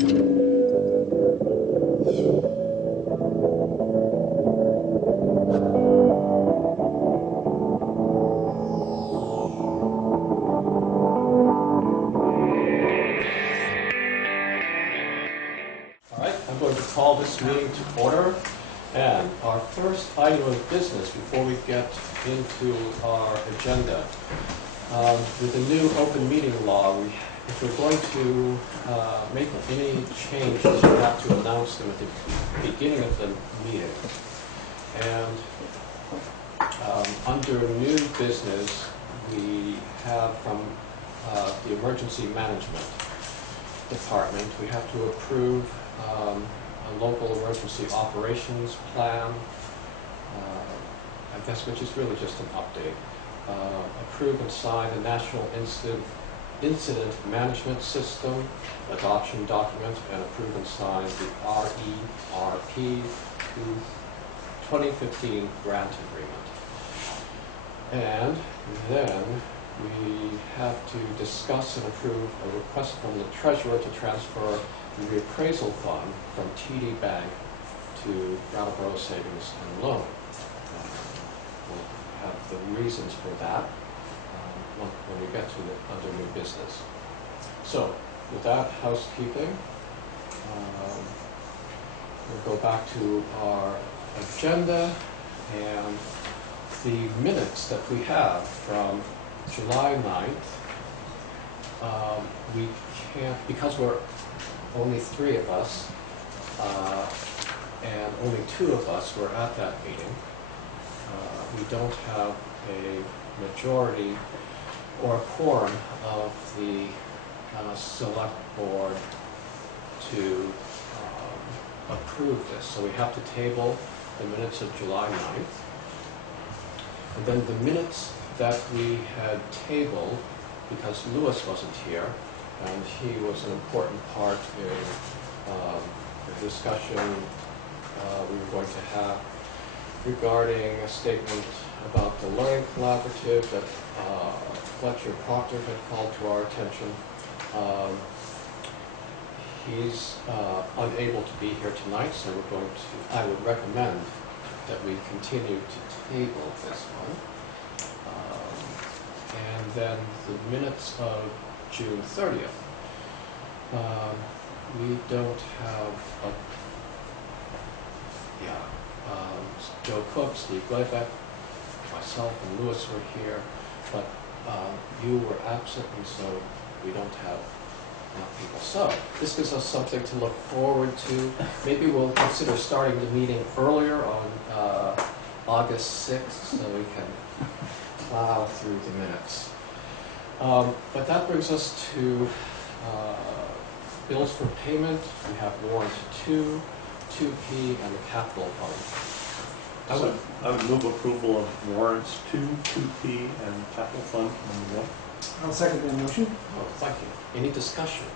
Call this meeting to order, and our first item of business before we get into our agenda, with the new open meeting law, if we're going to make any changes, we have to announce them at the beginning of the meeting. And under new business, we have from the Emergency Management Department, we have to approve a local emergency operations plan, I guess, which is really just an update. Approve and sign the National Incident Management System adoption document, and approve and sign the RERP 2015 grant agreement. And then we have to discuss and approve a request from the treasurer to transfer the reappraisal fund from TD Bank to Brattleboro Savings and Loan. We'll have the reasons for that when we get to the under new business. So, with that housekeeping, we'll go back to our agenda and the minutes that we have from July 9th. We can't, because we're only 3 of us, and only 2 of us were at that meeting. We don't have a majority or a quorum of the select board to approve this. So we have to table the minutes of July 9th. And then the minutes that we had tabled, because Lewis wasn't here, and he was an important part in the discussion we were going to have regarding a statement about the Learning Collaborative that Fletcher Proctor had called to our attention. He's unable to be here tonight, so we're going to, I would recommend that we continue to table this one. And then the minutes of June 30th. We don't have a, Joe Cook, Steve Gledbeck, myself and Lewis were here, but you were absent, and so we don't have enough people. So this gives us something to look forward to. Maybe we'll consider starting the meeting earlier on August 6th so we can plow through the minutes. But that brings us to bills for payment. We have warrant 2, 2P, and the capital fund. I would move approval of warrants 2, 2P, and capital fund number 1. I'll second that motion. Oh, thank you. Any discussion?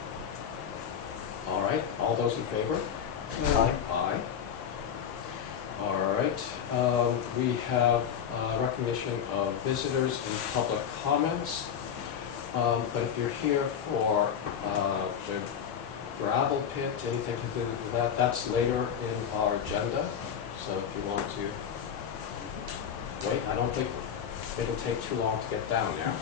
All right. All those in favor? Aye. Aye. All right. We have recognition of visitors and public comments. But if you're here for the gravel pit, anything to do with that, that's later in our agenda. So if you want to wait, I don't think it'll take too long to get down there.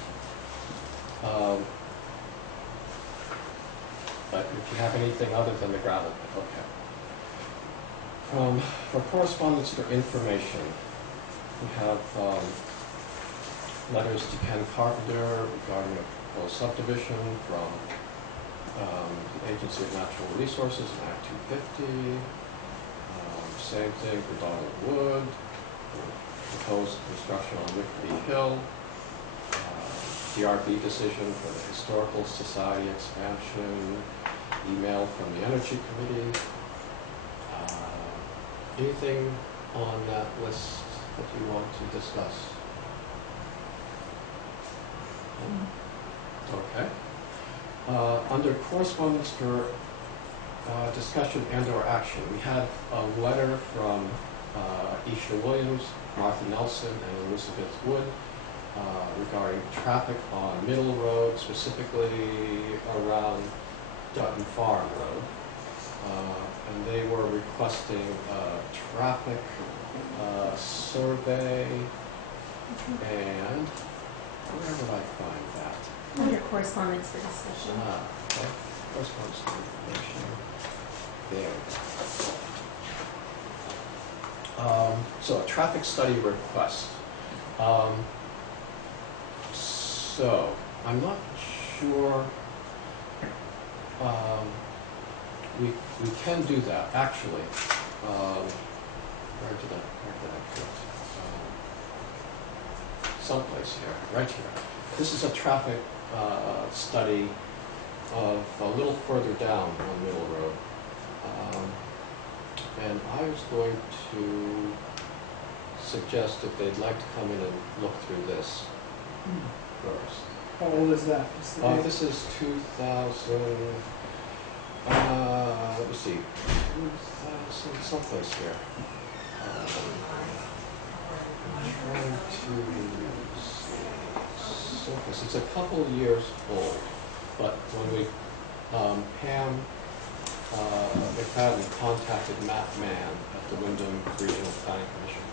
But if you have anything other than the gravel pit, okay. For correspondence for information, we have letters to Ken Carpenter regarding a proposed subdivision from the Agency of Natural Resources in Act 250. Same thing for Donald Wood, proposed construction on Whitby Hill. DRB decision for the Historical Society expansion. Email from the Energy Committee. Anything on that list that you want to discuss? Okay. Under correspondence for discussion and/or action, we had a letter from Isha Williams, Martha Nelson, and Elizabeth Wood regarding traffic on Middle Road, specifically around Dutton Farm Road. and they were requesting a traffic survey, and where would I find that? Under correspondence for discussion. Okay. Correspondence information. There. So a traffic study request. So I'm not sure. We can do that actually. Where did I put? Someplace here, right here. This is a traffic study of a little further down on Middle Road. And I was going to suggest if they'd like to come in and look through this first. How old is that? What's the date? This is 2000, let me see, 2000, someplace here. I'm trying to see, someplace. It's a couple years old, but when we, Pam McFadden contacted Matt Mann at the Wyndham Regional Planning Commission.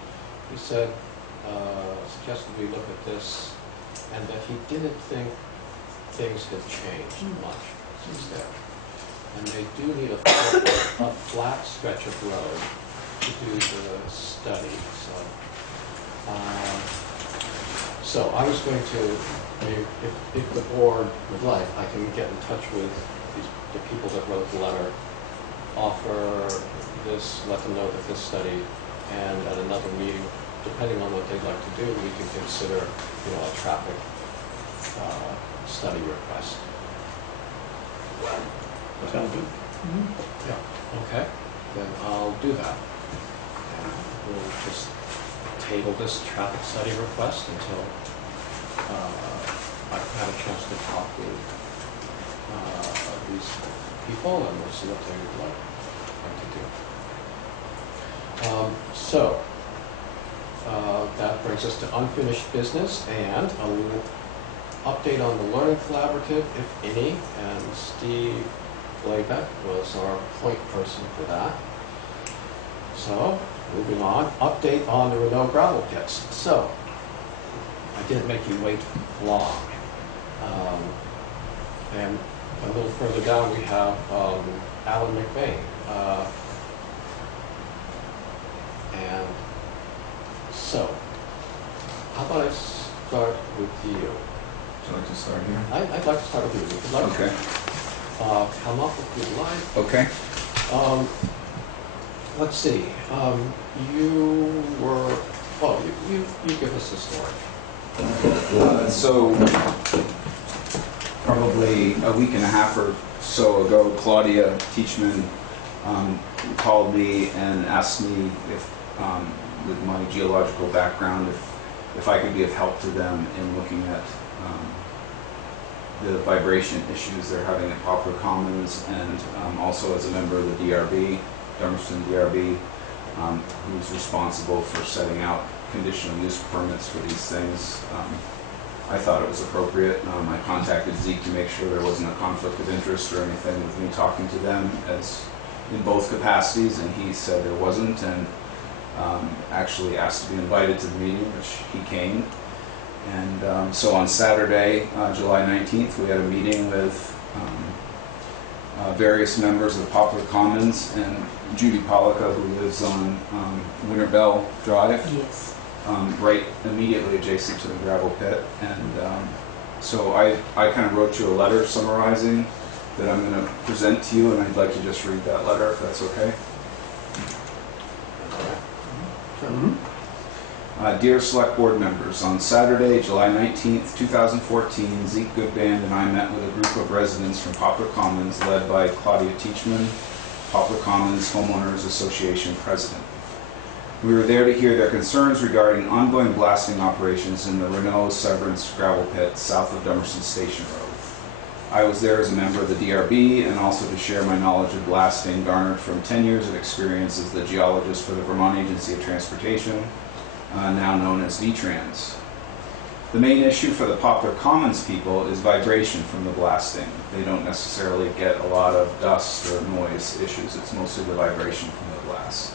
He said, suggested we look at this, and that he didn't think things had changed much since then. And they do need a flat stretch of road to do the study. So I was going to, if the board would like, I can get in touch with the people that wrote the letter, offer this, let them know that this study, and at another meeting, depending on what they'd like to do, we can consider, a traffic study request. Sounds good. Yeah. Okay. Then I'll do that. And we'll just table this traffic study request until I've had a chance to talk with these people, and we'll see what they would like to do. That brings us to unfinished business and a little update on the Learning Collaborative, if any, and Steve Blaybeck was our point person for that. So, moving on, update on the Renault gravel pits. So, I didn't make you wait long. And a little further down we have Alan McBain. And so, how about I start with you? Would you like to start here? I'd like to start with you. If you'd like Okay. to come up if you'd like. Okay. Let's see. You were, well, you give us the story. So, probably a week and a half or so ago, Claudia Teachman called me and asked me if, with my geological background, if I could be of help to them in looking at the vibration issues they're having at Poplar Commons, and also as a member of the DRB, Dummerston DRB, who's responsible for setting out conditional use permits for these things. I thought it was appropriate. I contacted Zeke to make sure there wasn't a conflict of interest or anything with me talking to them as in both capacities, and he said there wasn't, and actually asked to be invited to the meeting, which he came. And so on Saturday, July 19th, we had a meeting with various members of Poplar Commons and Judy Pollica, who lives on Winter Bell Drive. Yes. Right immediately adjacent to the gravel pit. And so I kind of wrote you a letter summarizing that I'm going to present to you, and I'd like to just read that letter, if that's okay. Dear Select Board members, on Saturday, July 19th, 2014, Zeke Goodband and I met with a group of residents from Poplar Commons led by Claudia Teachman, Poplar Commons Homeowners Association President. We were there to hear their concerns regarding ongoing blasting operations in the Renault Severance gravel pit south of Dummerston Station Road. I was there as a member of the DRB and also to share my knowledge of blasting garnered from 10 years of experience as the geologist for the Vermont Agency of Transportation, now known as VTrans. The main issue for the Poplar Commons people is vibration from the blasting. They don't necessarily get a lot of dust or noise issues. It's mostly the vibration from the blast.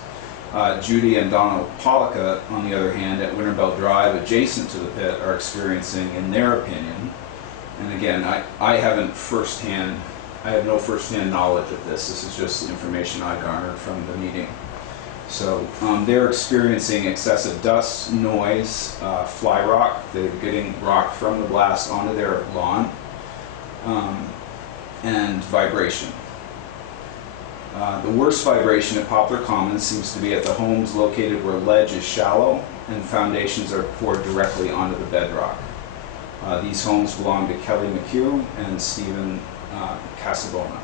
Judy and Donald Pollica, on the other hand, at Winterbell Drive, adjacent to the pit, are experiencing, in their opinion, and again, I have no firsthand knowledge of this. This is just information I garnered from the meeting. So they're experiencing excessive dust, noise, fly rock. They're getting rock from the blast onto their lawn, and vibration. The worst vibration at Poplar Commons seems to be at the homes located where ledge is shallow and foundations are poured directly onto the bedrock. These homes belong to Kelly McHugh and Stephen Casabona.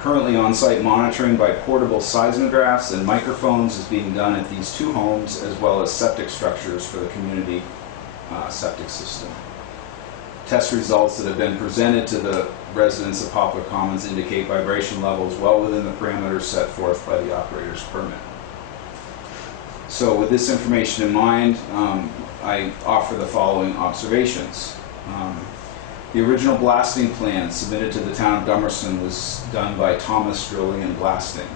Currently on-site monitoring by portable seismographs and microphones is being done at these two homes, as well as septic structures for the community septic system. Test results that have been presented to the residents of Poplar Commons indicate vibration levels well within the parameters set forth by the operator's permit. So with this information in mind, I offer the following observations. The original blasting plan submitted to the town of Dummerston was done by Thomas Drilling and Blasting.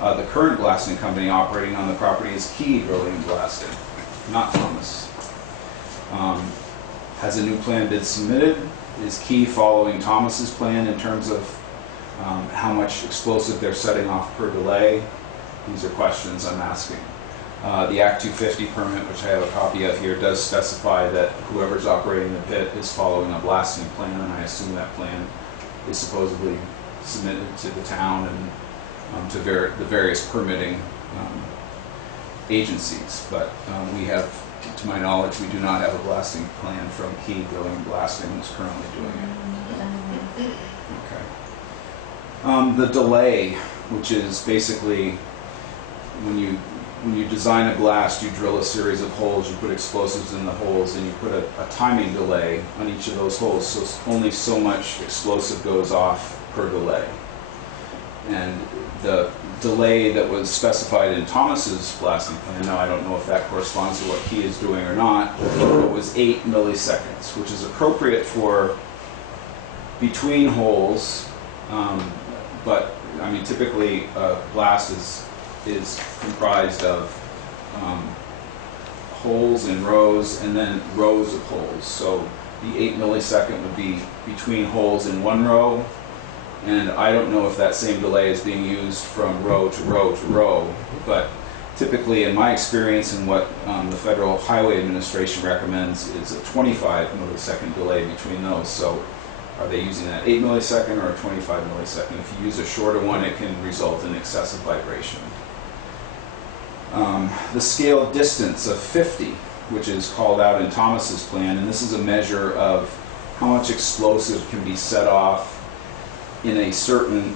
The current blasting company operating on the property is Key Drilling and Blasting, not Thomas. Has a new plan been submitted? Is Key following Thomas's plan in terms of how much explosive they're setting off per delay? These are questions I'm asking. The Act 250 permit, which I have a copy of here, does specify that whoever's operating the pit is following a blasting plan, and I assume that plan is supposedly submitted to the town and to the various permitting agencies. But we have, to my knowledge, we do not have a blasting plan from Key Drilling and Blasting who's currently doing it. Okay. The delay, which is basically when you design a blast, you drill a series of holes, you put explosives in the holes, and you put a timing delay on each of those holes, so only so much explosive goes off per delay. And the delay that was specified in Thomas's blasting plan, now I don't know if that corresponds to what Key is doing or not, but was 8 milliseconds, which is appropriate for between holes, but I mean typically a blast is comprised of holes in rows and then rows of holes. So the 8 millisecond would be between holes in one row, and I don't know if that same delay is being used from row to row to row, but typically in my experience and what the Federal Highway Administration recommends is a 25 millisecond delay between those. So are they using that 8 millisecond or a 25 millisecond? If you use a shorter one, it can result in excessive vibration. The scale distance of 50, which is called out in Thomas's plan, and this is a measure of how much explosive can be set off in a certain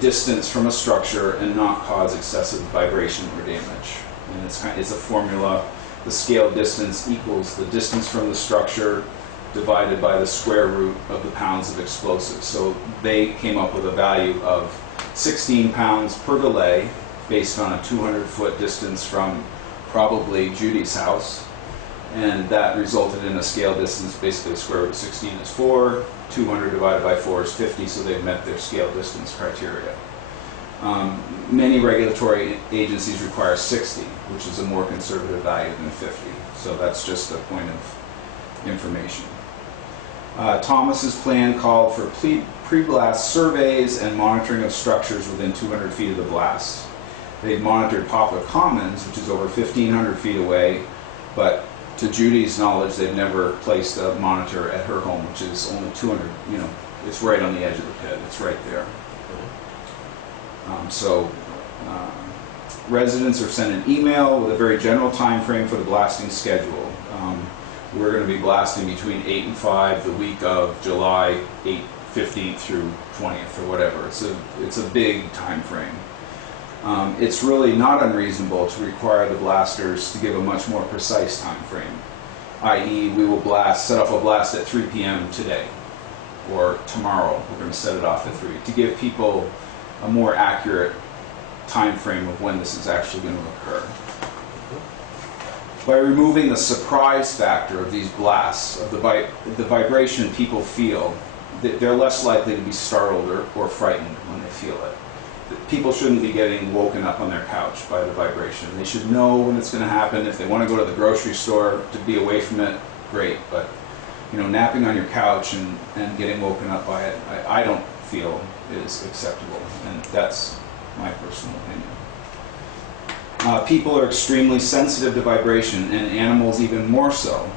distance from a structure and not cause excessive vibration or damage. And it's a formula. The scale distance equals the distance from the structure divided by the square root of the pounds of explosive. So they came up with a value of 16 pounds per delay based on a 200-foot distance from probably Judy's house, and that resulted in a scale distance, basically square root of 16 is 4, 200 divided by 4 is 50, so they've met their scale distance criteria. Many regulatory agencies require 60, which is a more conservative value than 50, so that's just a point of information. Thomas's plan called for pre-blast surveys and monitoring of structures within 200 feet of the blast. They've monitored Poplar Commons, which is over 1,500 feet away, but to Judy's knowledge, they've never placed a monitor at her home, which is only 200, it's right on the edge of the pit. It's right there. Residents are sent an email with a very general time frame for the blasting schedule. We're going to be blasting between 8 and 5 the week of July 15th through 20th or whatever. It's a big time frame. It's really not unreasonable to require the blasters to give a much more precise time frame, i.e. we will set off a blast at 3 p.m. today, or tomorrow we're going to set it off at 3, to give people a more accurate time frame of when this is actually going to occur. By removing the surprise factor of these blasts, of the vibration people feel, they're less likely to be startled or frightened when they feel it. People shouldn't be getting woken up on their couch by the vibration. They should know when it's going to happen. If they want to go to the grocery store to be away from it, great. But napping on your couch and getting woken up by it, I don't feel is acceptable, and that's my personal opinion. People are extremely sensitive to vibration, and animals even more so.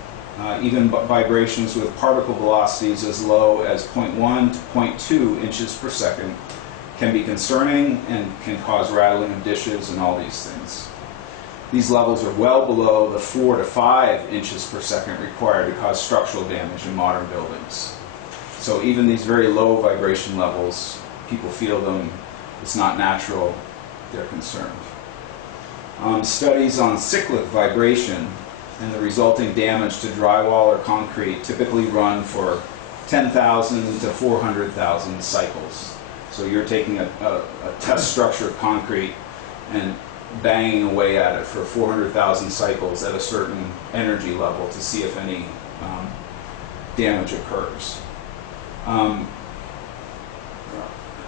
Even vibrations with particle velocities as low as 0.1 to 0.2 inches per second can be concerning and can cause rattling of dishes and all these things. These levels are well below the 4 to 5 inches per second required to cause structural damage in modern buildings. So even these very low vibration levels, people feel them, it's not natural, they're concerned. Studies on cyclic vibration and the resulting damage to drywall or concrete typically run for 10,000 to 400,000 cycles. So you're taking a test structure of concrete and banging away at it for 400,000 cycles at a certain energy level to see if any damage occurs.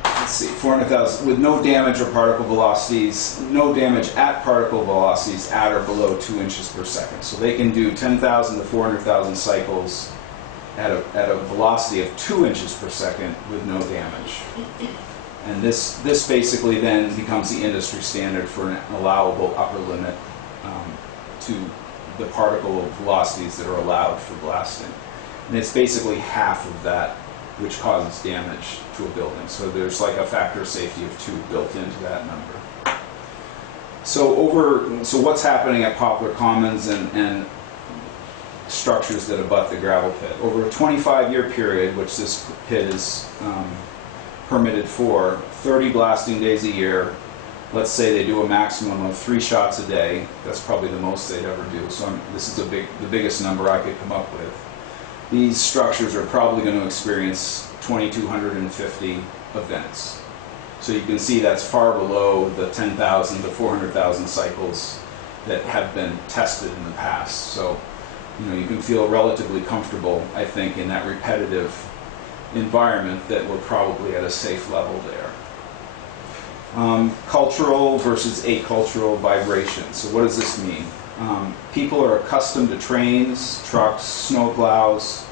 Let's see, 400,000 with no damage or particle velocities, no damage at particle velocities at or below 2 inches per second. So they can do 10,000 to 400,000 cycles at a velocity of 2 inches per second with no damage. And this basically then becomes the industry standard for an allowable upper limit to the particle velocities that are allowed for blasting. And it's basically half of that which causes damage to a building. So there's like a factor of safety of 2 built into that number. So what's happening at Poplar Commons and structures that abut the gravel pit? Over a 25-year period, which this pit is permitted for, 30 blasting days a year. Let's say they do a maximum of 3 shots a day. That's probably the most they'd ever do. So this is the biggest number I could come up with. These structures are probably going to experience 2,250 events. So you can see that's far below the 10,000 to 400,000 cycles that have been tested in the past. So you can feel relatively comfortable, I think, in that repetitive environment that we're probably at a safe level there. Cultural versus acultural vibration. So what does this mean? People are accustomed to trains, trucks, snowplows,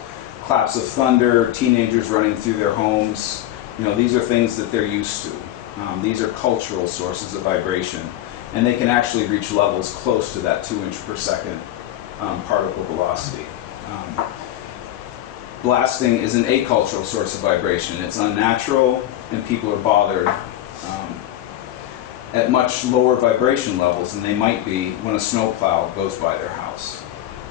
claps of thunder, teenagers running through their homes. These are things that they're used to. These are cultural sources of vibration, and they can actually reach levels close to that 2 inch per second particle velocity. Blasting is an acultural source of vibration. It's unnatural, and people are bothered at much lower vibration levels than they might be when a snowplow goes by their house.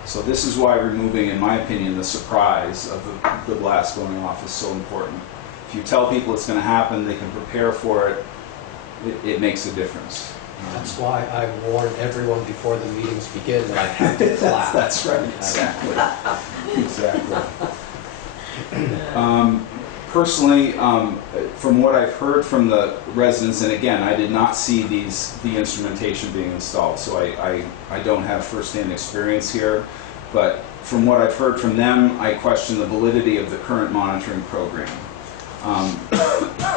So this is why removing, in my opinion, the surprise of the blast going off is so important. If you tell people it's going to happen, they can prepare for it, it makes a difference. That's why I warn everyone before the meetings begin that I have to clap. That's right, exactly. Exactly. Personally, from what I've heard from the residents, and again, I did not see the instrumentation being installed, so I don't have first-hand experience here, but from what I've heard from them, I question the validity of the current monitoring program.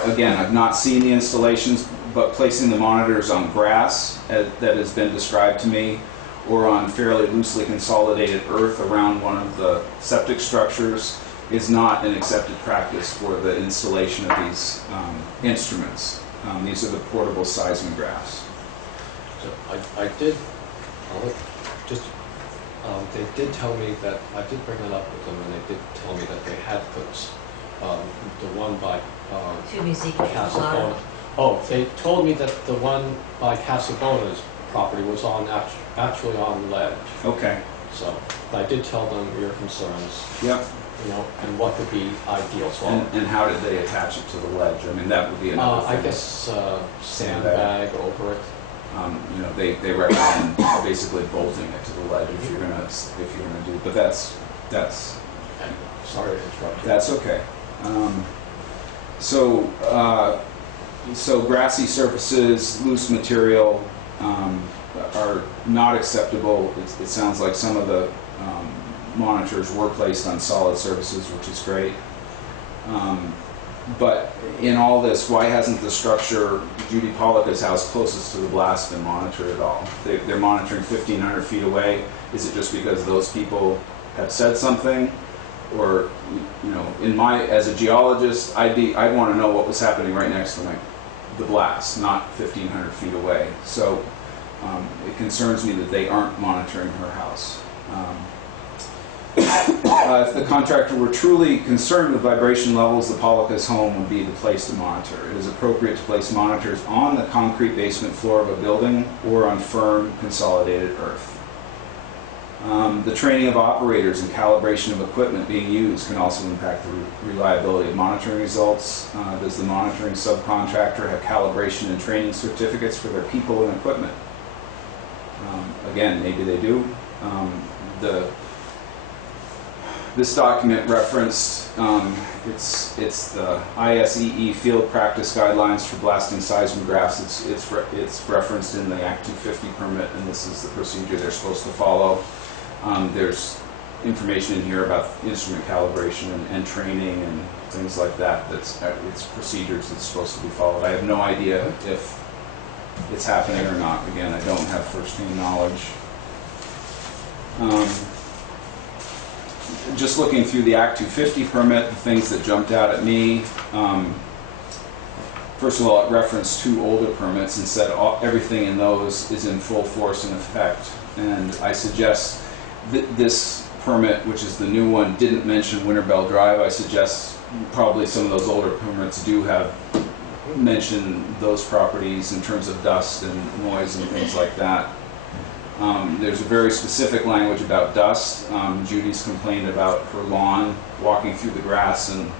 Again, I've not seen the installations, but placing the monitors on grass, that has been described to me, or on fairly loosely consolidated earth around one of the septic structures is not an accepted practice for the installation of these instruments. These are the portable seismographs. So they did tell me that, I did bring that up with them, and they did tell me that they had put the one by Casabona. Oh, they told me that the one by Casabona's property was actually on ledge. Okay. So I did tell them your concerns. Yep. And what would be ideal. So and how did they attach it to the ledge? I mean, that would be another thing. I guess sandbag over it. They recommend basically bolting it to the ledge if you're gonna do. But that's. Sorry to interrupt you. That's okay. So grassy surfaces, loose material, are not acceptable. It sounds like some of the monitors were placed on solid surfaces, which is great. But in all this, why hasn't the structure, Judy Pollica's house closest to the blast, been monitored at all? They're monitoring 1,500 feet away. Is it just because those people have said something? Or, you know, as a geologist, I'd want to know what was happening right next to the blast, not 1,500 feet away. So it concerns me that they aren't monitoring her house. If the contractor were truly concerned with vibration levels, the Pollica's home would be the place to monitor. It is appropriate to place monitors on the concrete basement floor of a building or on firm, consolidated earth. The training of operators and calibration of equipment being used can also impact the reliability of monitoring results. Does the monitoring subcontractor have calibration and training certificates for their people and equipment? Again, maybe they do. This document referenced, it's the ISEE Field Practice Guidelines for Blasting Seismographs. It's referenced in the Act 250 permit, and this is the procedure they're supposed to follow. There's information in here about instrument calibration and training and things like that. It's procedures that's supposed to be followed. I have no idea if it's happening or not. Again, I don't have first-hand knowledge. Just looking through the Act 250 permit, the things that jumped out at me, first of all, it referenced 2 older permits and said everything in those is in full force and effect. And I suggest that this permit, which is the new one, didn't mention Winterbell Drive. I suggest probably some of those older permits do have mentioned those properties in terms of dust and noise and things like that. There's a very specific language about dust. Judy's complained about her lawn, walking through the grass and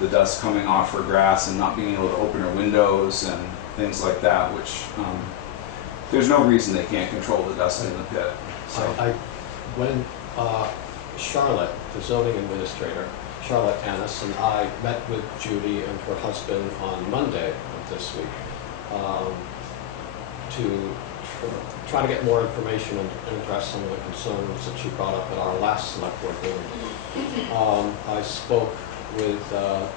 the dust coming off her grass and not being able to open her windows and things like that, which there's no reason they can't control the dust in the pit. So. When Charlotte, the zoning administrator, Charlotte Annis, and I met with Judy and her husband on Monday of this week to try to get more information and address some of the concerns that she brought up at our last select board meeting. I spoke with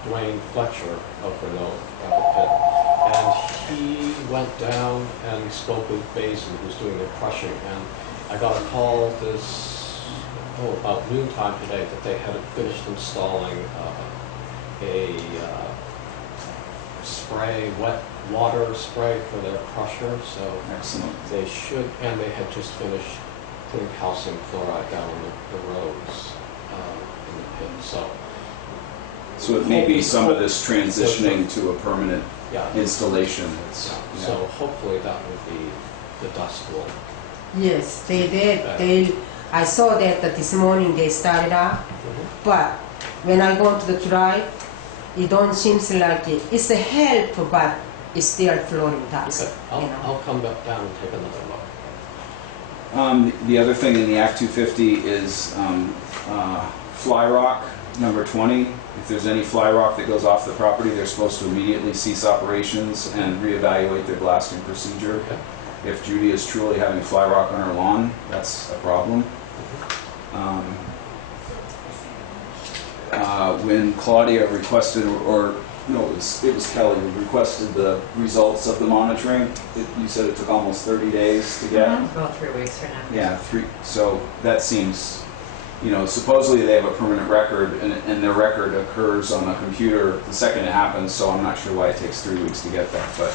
Dwayne Fletcher of Renault Pit, and he went down and spoke with Basin, who's doing the crushing, and I got a call about noontime today that they had finished installing a wet water spray for their crusher, so excellent. They should, and they had just finished putting calcium chloride down the roads in the pit. So it may be some of this transitioning to a permanent installation. So hopefully that will be the dust will. Yes, they did. I saw that this morning they started up, but when I go to the drive, it don't seem like it. It's a help, but it's still floating dust. Okay. I'll come back down and take another look. The other thing in the Act 250 is fly rock number 20. If there's any fly rock that goes off the property, they're supposed to immediately cease operations and reevaluate their blasting procedure. Okay. If Judy is truly having fly rock on her lawn, that's a problem. When Claudia requested, it was Kelly who requested the results of the monitoring. You said it took almost 30 days to get. About 3 weeks for now. Yeah, 3. So that seems, supposedly they have a permanent record, and their record occurs on a computer the second it happens. So I'm not sure why it takes 3 weeks to get that. But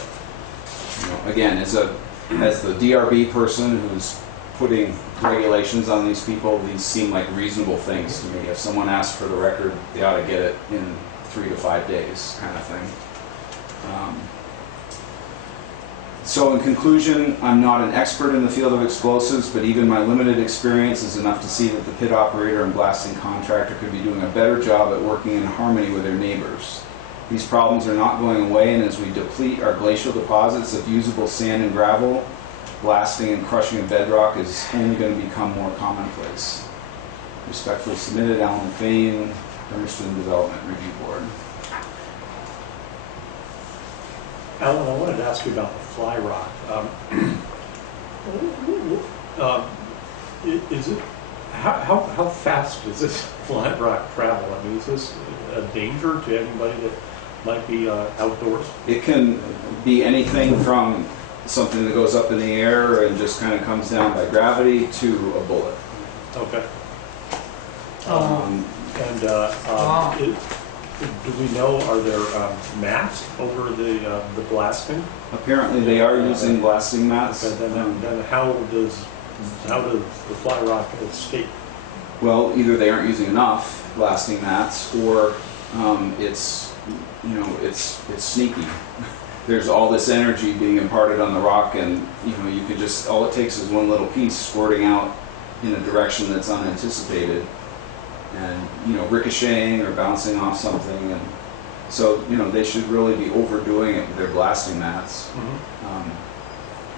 again, as the DRB person who's putting regulations on these people, these seem like reasonable things to me. If someone asks for the record, they ought to get it in 3 to 5 days, kind of thing. So in conclusion, I'm not an expert in the field of explosives, but even my limited experience is enough to see that the pit operator and blasting contractor could be doing a better job at working in harmony with their neighbors. These problems are not going away, and as we deplete our glacial deposits of usable sand and gravel, blasting and crushing of bedrock is only going to become more commonplace. Respectfully submitted, Alan McVeigh, Dummerston Development Review Board. Alan, I wanted to ask you about the fly rock. Is it, how fast does this flat rock travel? I mean, is this a danger to anybody that might be outdoors? It can be anything from something that goes up in the air and just kind of comes down by gravity to a bullet. Okay. Oh. And Wow. do we know, are there mats over the blasting? Apparently they are using blasting mats. Okay, then how does the fly rock escape? Well, either they aren't using enough blasting mats, or it's, you know, it's sneaky. There's all this energy being imparted on the rock, and you know, you could just, all it takes is one little piece squirting out in a direction that's unanticipated, and you know, ricocheting or bouncing off something. And so, you know, they should really be overdoing it with their blasting mats.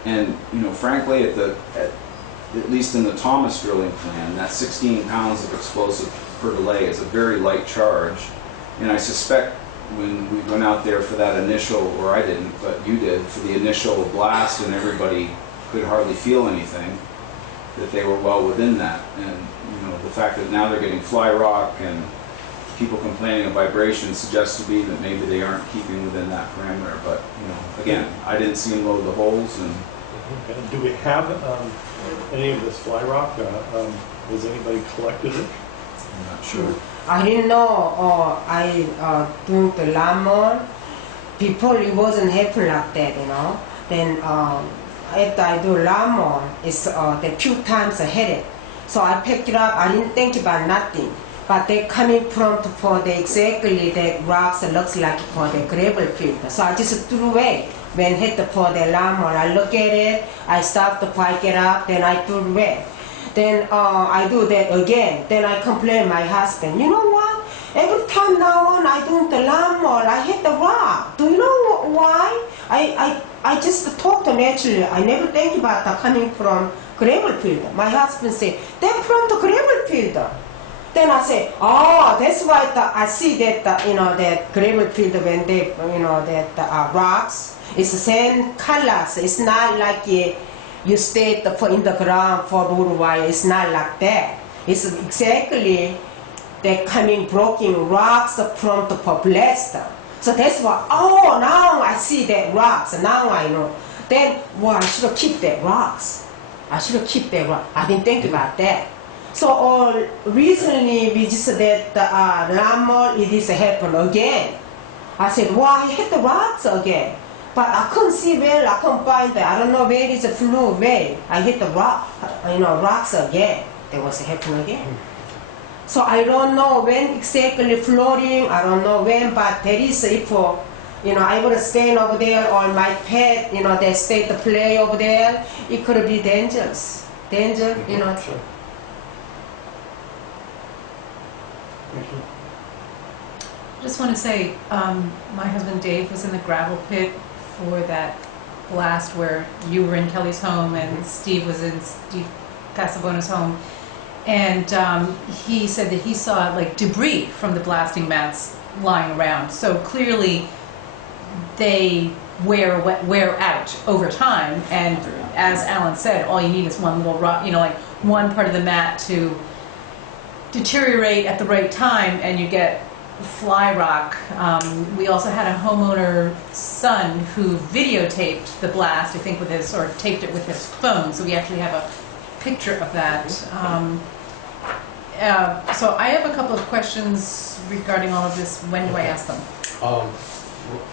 And you know, frankly, at least in the Thomas drilling plan, that 16 pounds of explosive per delay is a very light charge. And I suspect when we went out there for that initial, or I didn't, but you did, for the initial blast and everybody could hardly feel anything, that they were well within that. And you know, the fact that now they're getting fly rock and people complaining of vibration suggests to me that maybe they aren't keeping within that parameter. But you know, again, I didn't see them load the holes. And do we have any of this fly rock? Has anybody collected it? I'm not sure. I didn't know, I doing the lemon, before it wasn't happen like that, you know. Then after I do lemon, it's the few times I hit it. So I picked it up, I didn't think about nothing. But they coming from for the exactly the rocks that looks like for the gravel field. So I just threw away. When hit the for the lemon, I look at it, I stop to pick it up, then I threw away. Then I do that again. Then I complain my husband. You know what? Every time now on I do the lemon, I hit the rock. Do you know why? I just talk to naturally. I never think about the coming from gravel field. My husband say, they're from the gravel field. Then I say, oh, that's why I see that you know, that gravel field when they, you know, that rocks, it's the same colors. It's not like you stay in the ground for a little while. It's not like that. It's exactly the coming broken rocks from the blast. So that's why, oh, now I see that rocks. Now I know. Then, well, I should keep that rocks. I should keep that rock. I didn't think about that. So recently we just did the lemon, it is happen again. I said, why hit the rocks again? But I couldn't see where, I couldn't find that. I don't know where is the flew away. I hit the rock, you know, rocks again. That was happen again. So I don't know when exactly floating, I don't know when, but there is, if, you know, I would stand over there or my pet, you know, they stay to play over there, it could be dangerous. Danger, you know. Sure. I just want to say, my husband Dave was in the gravel pit for that blast where you were in Kelly's home and Steve was in Steve Casabona's home. And he said that he saw like debris from the blasting mats lying around. So clearly they wear out over time. And as Alan said, all you need is one little rock, you know, like one part of the mat to deteriorate at the right time and you get fly rock. We also had a homeowner's son who videotaped the blast, I think with his, or taped it with his phone, so we actually have a picture of that. So I have a couple of questions regarding all of this. When do I ask them?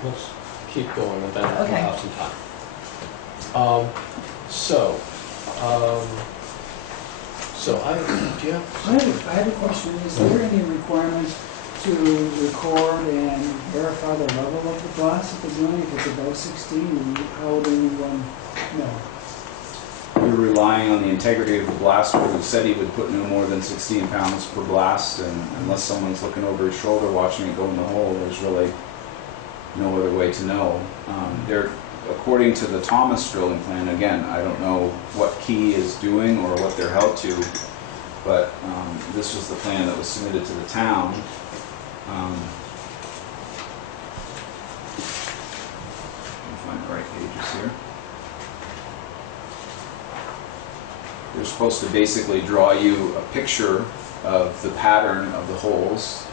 Let's keep going and then we'll Okay. have some time. So do you have? I had a question. Is there any requirement to record and verify the level of the blast at the beginning if it's above 16? And how would anyone know? We're relying on the integrity of the blaster, who said he would put no more than 16 pounds per blast, and unless someone's looking over his shoulder watching it go in the hole, there's really no other way to know. According to the Thomas drilling plan, again, I don't know what Key is doing or what they're held to, but this was the plan that was submitted to the town. Let me find the right pages here. They're supposed to basically draw you a picture of the pattern of the holes.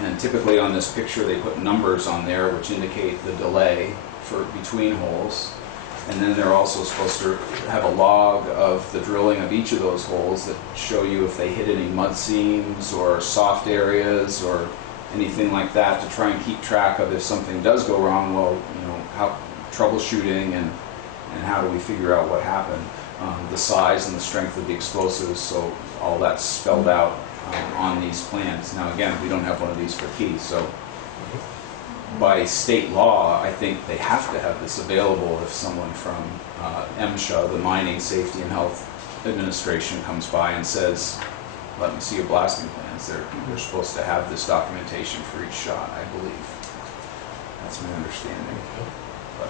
And typically on this picture they put numbers on there which indicate the delay for between holes. And then they're also supposed to have a log of the drilling of each of those holes that show you if they hit any mud seams or soft areas or anything like that, to try and keep track of if something does go wrong, well, you know, how troubleshooting and how do we figure out what happened. The size and the strength of the explosives, so all that's spelled out on these plans. Now again, we don't have one of these for Key, so by state law, I think they have to have this available if someone from MSHA, the Mining Safety and Health Administration, comes by and says, let me see your blasting plans. They're supposed to have this documentation for each shot, I believe. That's my understanding. But.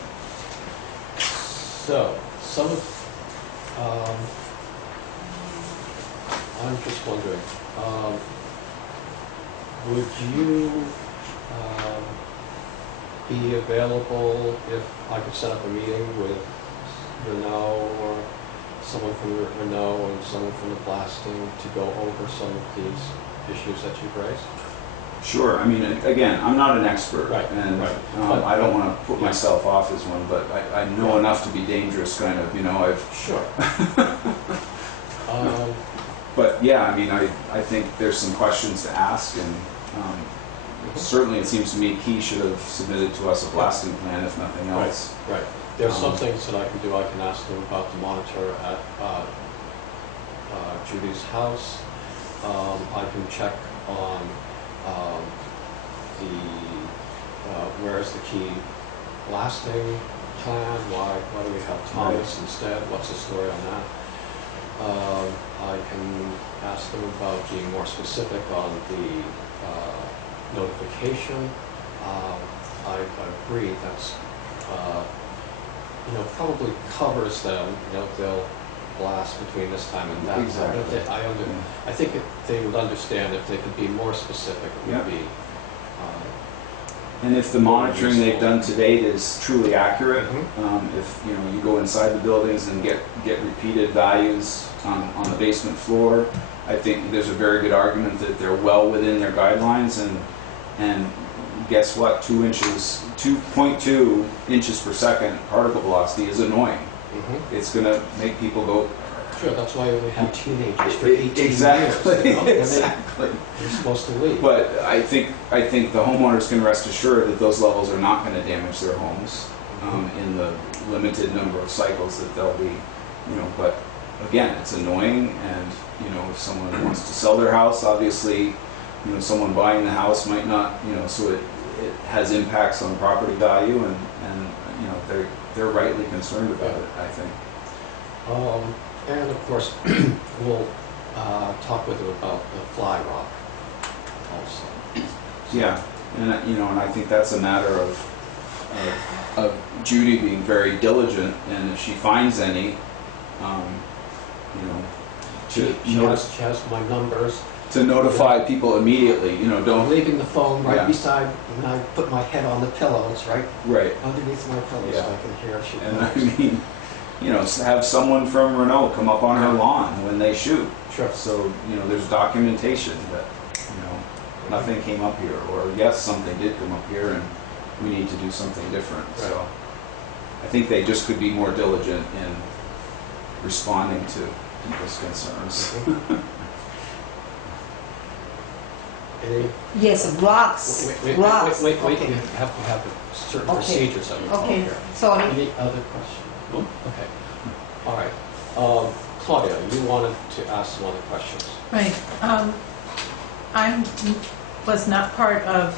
So, some of, I'm just wondering, would you be available if I could set up a meeting with Renault or someone from Renault and someone from the blasting to go over some of these issues that you've raised? Sure. I mean, again, I'm not an expert, Right, and right. I don't want to put myself off as one, but I know enough to be dangerous, kind of. You know, I've. Sure. But yeah, I mean, I think there's some questions to ask, and certainly it seems to me Key should have submitted to us a blasting plan, if nothing else. Right. There's some things that I can do. I can ask them about the monitor at Judy's house. I can check on where's the Key blasting plan? Why do we have Thomas instead? What's the story on that? I can ask them about being more specific on the notification. I agree that's probably covers them. They'll blast between this time and that time. Exactly. I think if they would understand if they could be more specific, it would be. And if the monitoring they've done to date is truly accurate, if you go inside the buildings and get repeated values on the basement floor, I think there's a very good argument that they're well within their guidelines. And guess what? 2.2 inches per second particle velocity is annoying. It's going to make people go. Sure, that's why we have teenagers for 18 exactly. years. Exactly. You're supposed to leave. But I think the homeowners can rest assured that those levels are not going to damage their homes in the limited number of cycles that they'll be, But again, it's annoying, and if someone wants to sell their house, obviously, someone buying the house might not, so it has impacts on property value, and they're rightly concerned about it, I think. And of course, we'll talk with them about the fly rock also. Yeah, and I think that's a matter of Judy being very diligent, and if she finds any, She has my numbers. to notify people immediately. I'm Don't. leaving the phone right Yeah. beside when I put my head on the pillow. It's right Right. underneath my pillow, so Yeah. I can hear she And I calls. mean, have someone from Renault come up on her lawn when they shoot. Sure. So, there's documentation that, nothing came up here, or yes, something did come up here and we need to do something different. Right. So I think they just could be more diligent in responding to people's concerns. Any? Yes, rocks. Rocks. Wait. Okay. You have to have certain Okay. procedures that you follow Okay. here. Sorry. Any other questions? Okay. All right. Claudia, you wanted to ask some other questions. Right. I was not part of,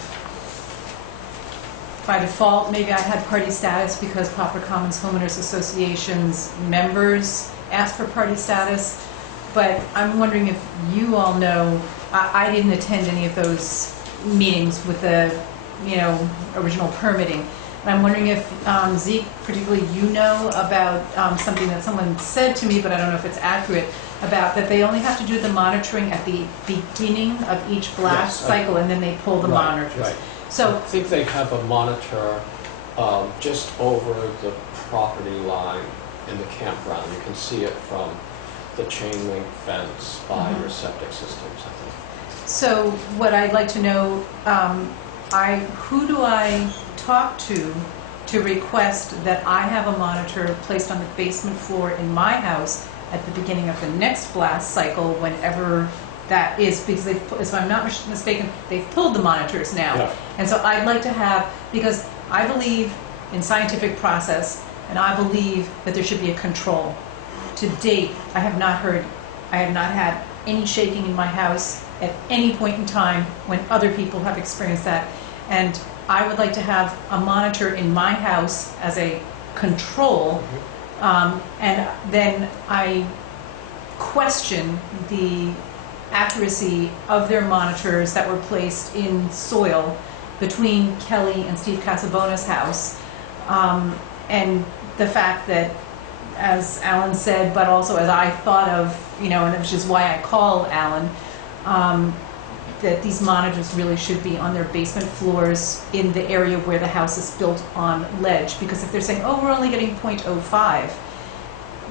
by default, maybe I had party status because Poplar Commons Homeowners Association's members asked for party status, but I'm wondering if you all know, I didn't attend any of those meetings with the, original permitting. And I'm wondering if, Zeke, particularly you know about something that someone said to me, but I don't know if it's accurate, about that they only have to do the monitoring at the beginning of each blast Yes, cycle, and then they pull the monitors. Right. So, I think they have a monitor just over the property line in the campground. You can see it from the chain link fence by your septic systems, I think. So what I'd like to know, who do I talk to request that I have a monitor placed on the basement floor in my house at the beginning of the next blast cycle, whenever that is, because if I'm not mistaken, they've pulled the monitors now. Yeah. And so I'd like to have, because I believe in scientific process, and I believe that there should be a control. To date, I have not had any shaking in my house at any point in time when other people have experienced that. And I would like to have a monitor in my house as a control, and then I question the accuracy of their monitors that were placed in soil between Kelly and Steve Casabona's house, and the fact that, as Alan said, but also as I thought of, and which is why I call Alan, that these monitors really should be on their basement floors in the area where the house is built on ledge. Because if they're saying, oh, we're only getting 0.05,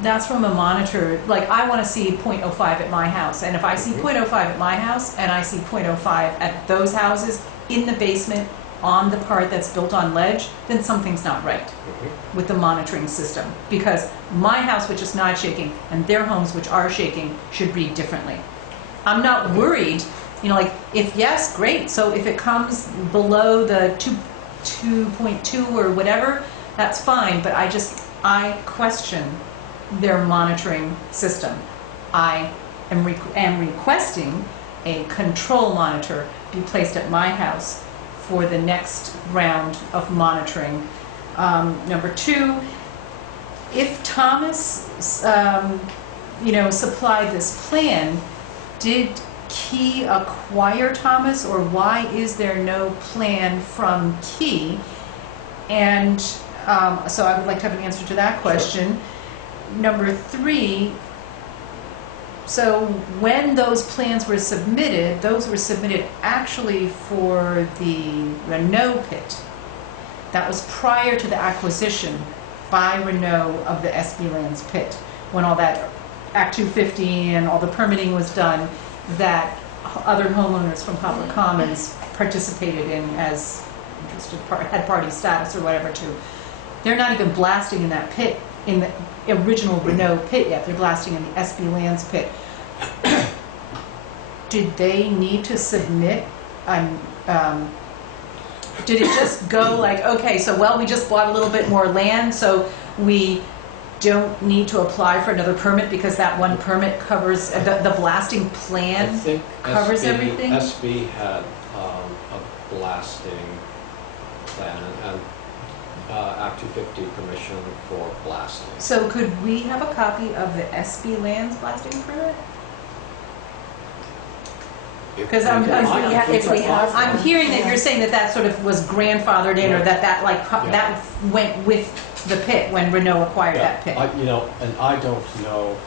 that's from a monitor. Like, I want to see 0.05 at my house. And if I see 0.05 at my house and I see 0.05 at those houses in the basement on the part that's built on ledge, then something's not right with the monitoring system. Because my house, which is not shaking, and their homes, which are shaking, should read differently. I'm not worried, like, if yes, great. So if it comes below the 2.2 or whatever, that's fine. But I question their monitoring system. I am requesting a control monitor be placed at my house for the next round of monitoring. Number two, if Thomas, supplied this plan, did Key acquire Thomas, or why is there no plan from Key? And so I would like to have an answer to that question. Number three, so when those plans were submitted, those were submitted actually for the Renault pit. That was prior to the acquisition by Renault of the SB Lands pit, when all that Act 250 and all the permitting was done, that other homeowners from Poplar Commons participated in as interested had party status or whatever too. They're not even blasting in that pit, in the original Renault pit yet. They're blasting in the SB Lands pit. Did they need to submit did it just go like, okay, so well, we just bought a little bit more land, so we don't need to apply for another permit because that one permit covers, the blasting plan I think covers everything? SB had a blasting plan and Act 250 permission for blasting. So could we have a copy of the SB Lands blasting permit? Because I'm hearing that you're saying that sort of was grandfathered in, or that that went with the pit when Renault acquired that pit. And I don't know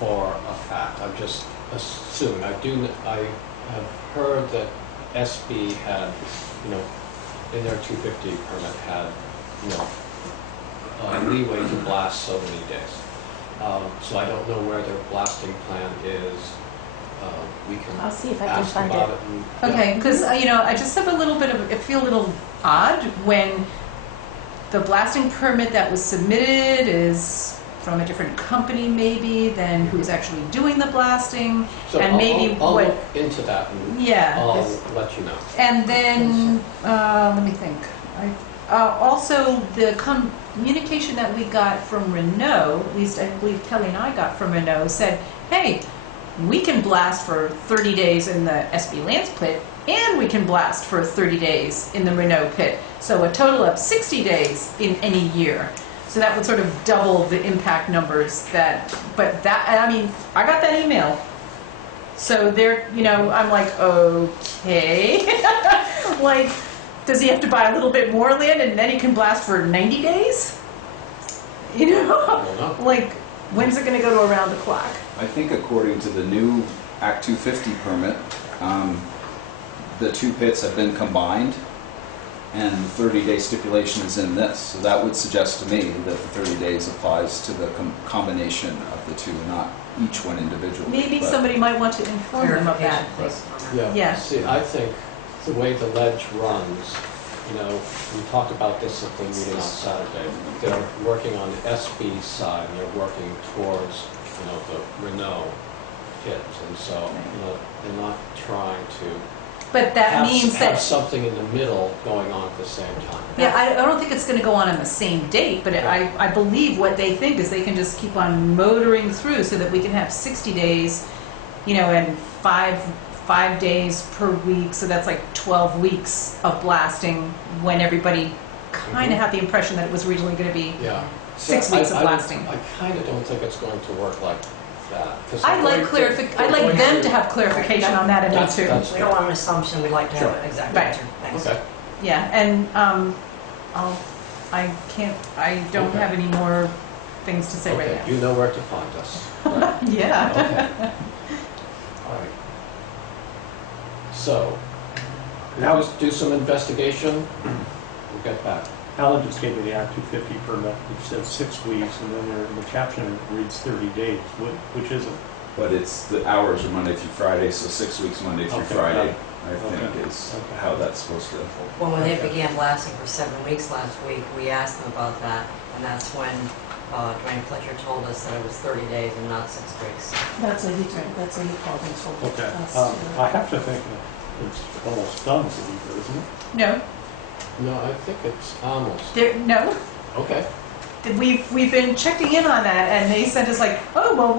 for a fact. I'm just assuming. I have heard that SB had, in their 250 permit had, leeway to blast so many days. So I don't know where their blasting plan is. We can I'll see if I can ask find about it. it. Okay, because I just have a little bit of, I feel a little odd when the blasting permit that was submitted is from a different company maybe than who's actually doing the blasting, So and maybe I'll what. look into that and Yeah. I'll let you know. And then, let me think. Also, the communication that we got from Renault, at least I believe Kelly and I got from Renault, said, hey, we can blast for 30 days in the SB Lands pit, and we can blast for 30 days in the Renault pit. So a total of 60 days in any year. So that would sort of double the impact numbers I got that email. So I'm like, okay. Like, does he have to buy a little bit more land and then he can blast for 90 days? I don't know. Like, when's it gonna go to around the clock? I think according to the new Act 250 permit, the two pits have been combined, and the 30-day stipulation is in this. So that would suggest to me that the 30 days applies to the combination of the two, not each one individually. Maybe But- somebody might want to inform them of that. Yeah. See, I think the way the ledge runs, you know, we talked about this at the meeting on Saturday. They're working on the SB side, and they're working towards, you know, the Renault pit. And so, you know, they're not trying to But that means have that, something in the middle going on at the same time. yeah, I don't think it's going to go on the same date, but I believe what they think is they can just keep on motoring through so that we can have 60 days, you know, and five days per week, so that's like 12 weeks of blasting when everybody kind of had the impression that it was originally going to be Yeah. 6 weeks of blasting. I kind of don't think it's going to work like that. 'cause I'd like I'd like them to have clarification on that and me too. We don't want an assumption, we like to have an exact Right. answer. Thanks. Okay. Yeah, and I don't Okay. have any more things to say right Okay, now. you know where to find us. Right. Yeah. Okay. All right. So, now do some investigation. We'll get back. Alan just gave me the Act 250 permit, which says 6 weeks, and then there in the caption it reads 30 days. Which is it? But it's, the hours are Monday through Friday, so 6 weeks Monday through Okay, Friday, I Okay. think is Okay. how that's supposed to. Well, when they began blasting for 7 weeks last week, we asked them about that, and that's when Dwayne Fletcher told us that it was 30 days and not 6 weeks. That's what he called and told Okay. us. I have to think that it's almost done, Believer, isn't it? No, No, I think it's almost. no. Okay. We've been checking in on that, and they sent us like, oh well,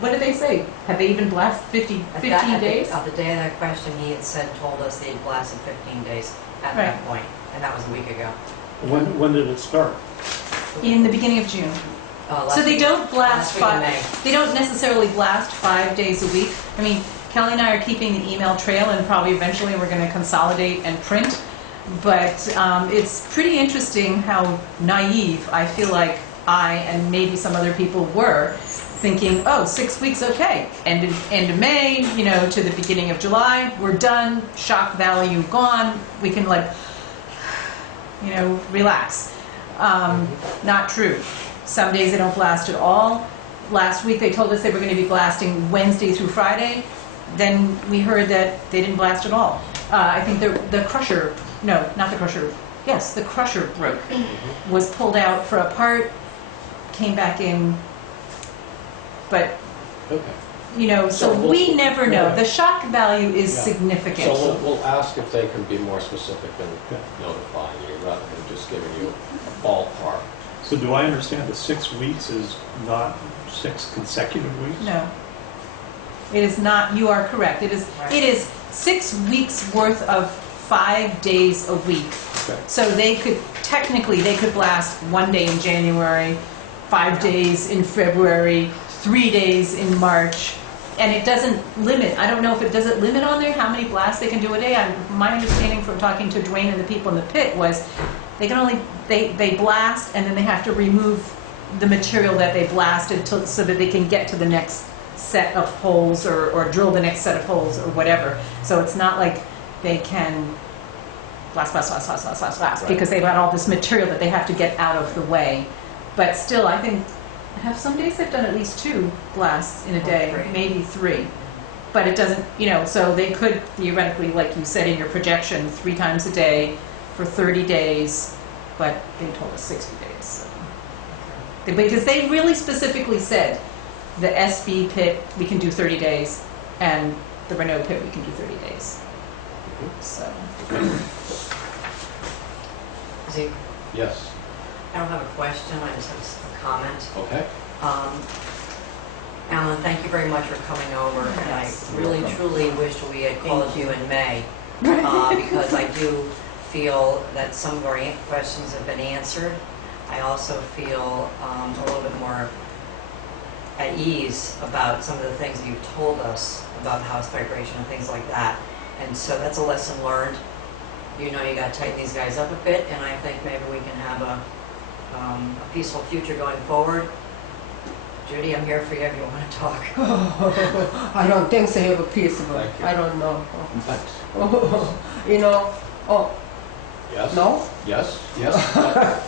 what did they say? Have they even blasted 15 days? At the day of that question, he had told us they'd blasted 15 days at Right. that point, and that was a week ago. When did it start? In the beginning of June. Last So they week- don't blast last week in 5. May. They don't necessarily blast 5 days a week. I mean, Kelly and I are keeping the email trail, and probably eventually we're going to consolidate and print. But it's pretty interesting how naive I feel like I and maybe some other people were, thinking, oh, 6 weeks, okay. End of May, you know, to the beginning of July, we're done. Shock value gone. We can like, you know, relax. Not true. Some days they don't blast at all. Last week they told us they were going to be blasting Wednesday through Friday. Then we heard that they didn't blast at all. I think the crusher, no, not the crusher, yes, the crusher broke, was pulled out for a part, came back in, but, Okay. you know, so So we'll- we never know. yeah. The shock value is Yeah. significant. So we'll ask if they can be more specific in notifying you rather than just giving you a ballpark. So do I understand that 6 weeks is not 6 consecutive weeks? No. It is not, you are correct. It is 6 weeks worth of 5 days a week. Okay. So they could, technically, they could blast 1 day in January, 5 days in February, 3 days in March, and it doesn't limit, I don't know if it does it limit on there how many blasts they can do a day. My understanding from talking to Dwayne and the people in the pit was they can only, they blast and then they have to remove the material that they blasted so that they can get to the next set of holes or drill the next set of holes or whatever. So it's not like they can blast, Right. because they've got all this material that they have to get out of the way. But still, I think, have some days they've done at least 2 blasts in a day, 3. maybe 3. But it doesn't, you know, so they could theoretically, like you said in your projection, 3 times a day for 30 days, but they told us 60 days. So. Because they really specifically said the SB pit we can do 30 days and the Renault pit we can do 30 days. So. Zeke, Yes. I don't have a question, I just have a comment. Okay. Alan, thank you very much for coming over, and I really truly wished we had called you in May, because I do feel that some of our questions have been answered. I also feel a little bit more at ease about some of the things that you've told us about house vibration and things like that, and so that's a lesson learned. You know you got to tighten these guys up a bit, and I think maybe we can have a peaceful future going forward. Judy, I'm here for you if you want to talk. I don't think they have a peaceable. Thank you. I don't know. Thanks. You know, Yes? No? Yes, yes, but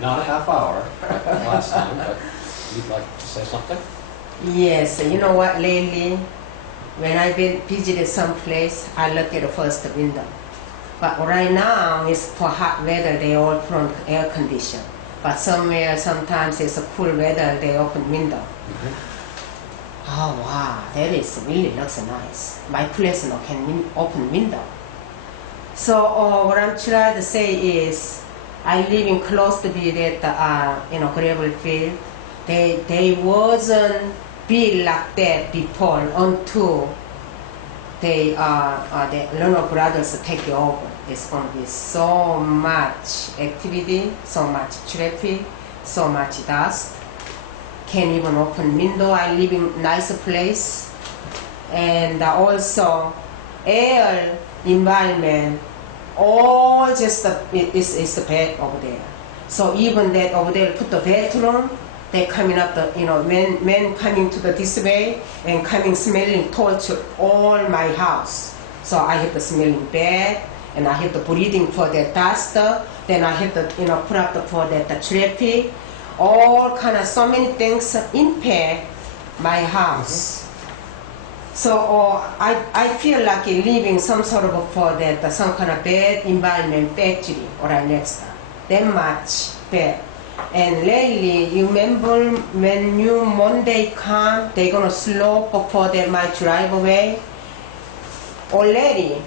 not a half hour like the last time, but you'd like to say something? Yes, you know what, lately, when I've been visited some place, I look at the first window. But right now, it's for hot weather, they all front air condition. But somewhere, sometimes it's a cool weather, they open window. Oh wow, that is really looks nice. My place no can open window. So what I'm trying to say is, I live in close to be that gravel field. They wasn't built like that before until the Leonard brothers take it over. There's gonna be so much activity, so much traffic, so much dust. Can't even open window. I live in nice place, and also air environment. All just is bad over there. So even that over there, put the bathroom. They coming up the men coming to this way and coming smelling torture all my house. So I have the smelling bad, and I have the breathing for the dust. Then I have the put up for the traffic. All kind of so many things impact my house. So I feel like living some sort of for that some kind of bad environment factory or next time. That much bad. And lately, you remember when new Monday come, they're gonna slope for my driveway. Already,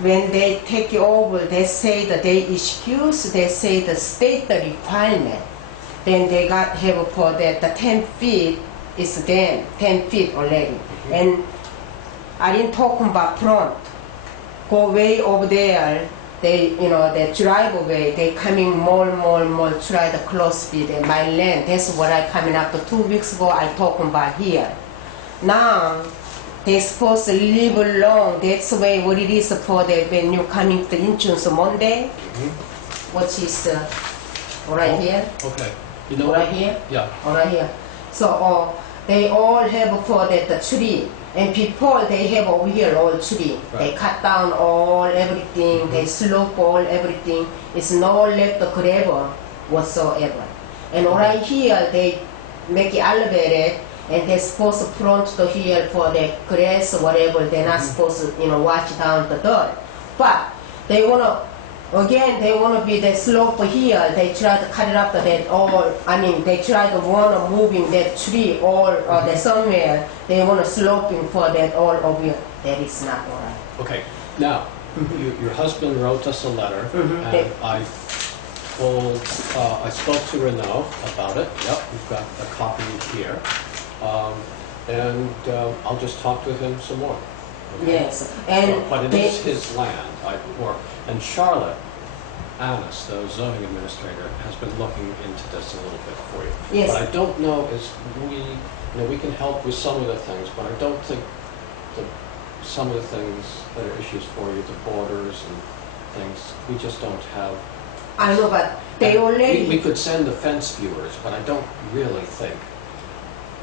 when they take it over, they say that they excuse, they say the state requirement. Then they got have for that the 10 feet is then 10 feet already. And I didn't talk about front. Go way over there. They, the driveway, they coming more, try to close feet in my land. That's what I coming up to 2 weeks ago. I talking about here. Now they supposed to live along. That's the way what it is for the when you coming to insurance Monday. What is right here? Okay. You know right what? here? Yeah. Right here. So they all have for the tree. And before they have over here all tree. Right. They cut down all everything. They slope all everything. It's no left gravel whatsoever. And right here they make it elevated, and they're supposed to front to here for the grass or whatever. They're not supposed to wash down the dirt. But they wanna be the slope here. They try to cut it up to that all. They try to wanna moving that tree all the somewhere. They wanna sloping for that all over here. That is not alright. Okay. Now, your husband wrote us a letter, and I spoke to Renaud about it. Yep, we've got a copy here, and I'll just talk to him some more. Okay? Yes, and but it is his land. And Charlotte Annis, the zoning administrator, has been looking into this a little bit for you. Yes. But I don't know is we can help with some of the things, but I don't think some of the things that are issues for you, the borders and things, we just don't have. I know, but they already. We could send the fence viewers, but I don't really think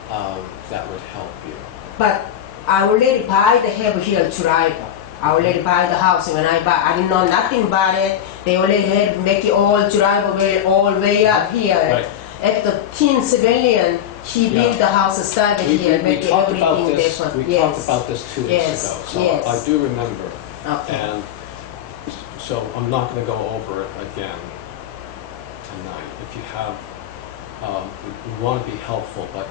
that would help you. But I already buy the have here driver. I already buy the house. When I didn't know nothing about it. They already had make it all driveway all way up here. Right. At the teen civilian, he built the house started here, make talked about everything this. different. We talked about this 2 weeks Yes. ago, so Yes. I do remember. Okay. And so I'm not going to go over it again tonight. If you have, we want to be helpful, but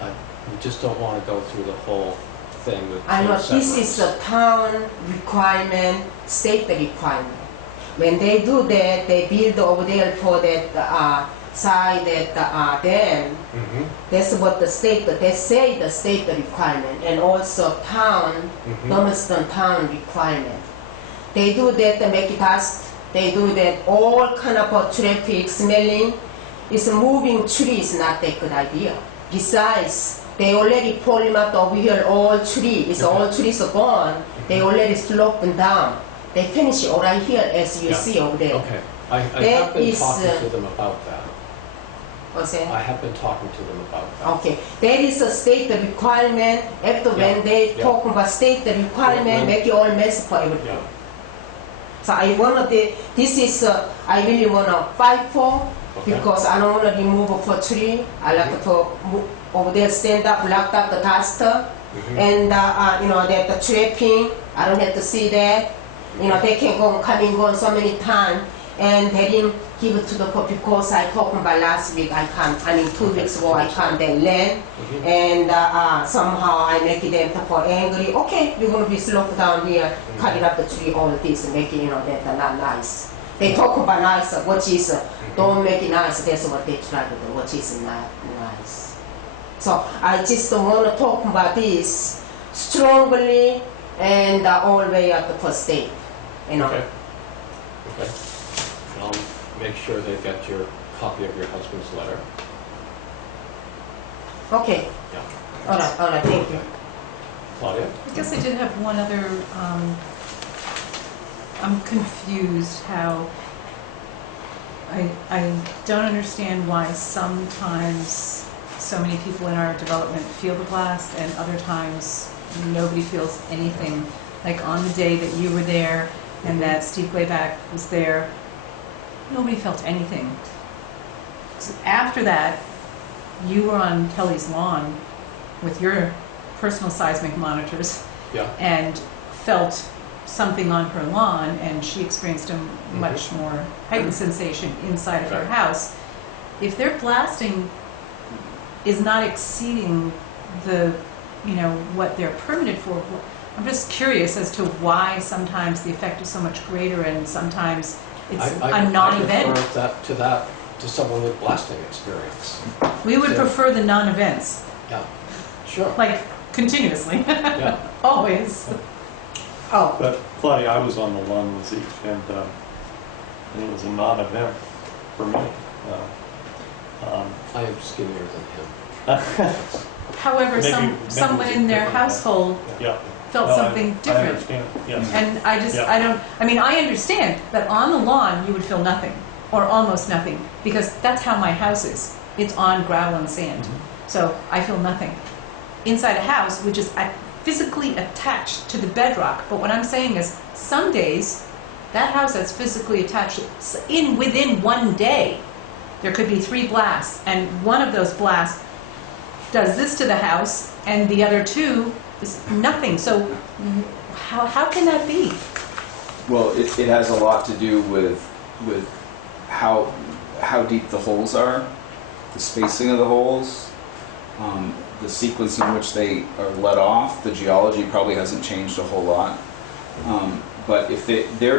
we just don't want to go through the whole thing with. I know two this is a town requirement, state requirement. When they do that, they build over there for that side that dam. That's what the state. They say the state requirement, and also town, Dummerston town requirement. They do that to make it dust. They do that all kind of traffic smelling. It's moving trees not that good idea. Besides, they already pulling up over here all trees. It's all trees are gone. They already sloping down. They finish it right here as you see over there. Okay. I have been talking to them about that. What's that? I have been talking to them about that. Okay, that is a state requirement. After when they talk about state requirement, make it all mess for everything. So I wanna this is I really wanna fight for Okay. because I don't wanna remove for tree. I like to move over there, stand up, lock up the duster, and you know that the trapping. I don't have to see that. You know they can go come and go so many times, and they didn't give it to the court because I talked about last week. I can't. I mean 2 weeks ago I can't then land, and somehow I make them for angry. Okay, you're gonna be slowed down here, cutting up the tree, all of this, and making you know that not nice. They talk about nice, what is don't make it nice. That's what they try to do. What is not nice. So I just want to talk about this strongly and all the way up the first state. You know. Okay. Okay. I'll make sure they get your copy of your husband's letter. Okay. Yeah. All right. Thank you. Claudia? I guess I did have one other, I'm confused how, I don't understand why sometimes so many people in our development feel the blast and other times nobody feels anything. Like on the day that you were there and that Steve Blayback was there, nobody felt anything. So after that, you were on Kelly's lawn with your personal seismic monitors Yeah. and felt something on her lawn, and she experienced a much more heightened sensation inside of her Right. house. If their blasting is not exceeding the, you know, what they're permitted for, I'm just curious as to why sometimes the effect is so much greater and sometimes it's a non-event. I prefer that to someone with blasting experience. We would Yeah. prefer the non-events, Yeah. Sure. like continuously, Yeah. always. Oh. But Claudia, I was on the lawn with Zeke, and it was a non-event for me. I am skinnier than him. However, Maybe someone it's in their different. household Yeah. felt No, something I different. understand, yes. And I understand that on the lawn you would feel nothing, or almost nothing, because that's how my house is. It's on gravel and sand. So I feel nothing. Inside a house, which is physically attached to the bedrock, but what I'm saying is, some days, that house that's physically attached, within one day, there could be 3 blasts, and one of those blasts does this to the house, and the other 2 is nothing. So how can that be? Well, it has a lot to do with how deep the holes are, the spacing of the holes, the sequence in which they are let off. The geology probably hasn't changed a whole lot. But if they're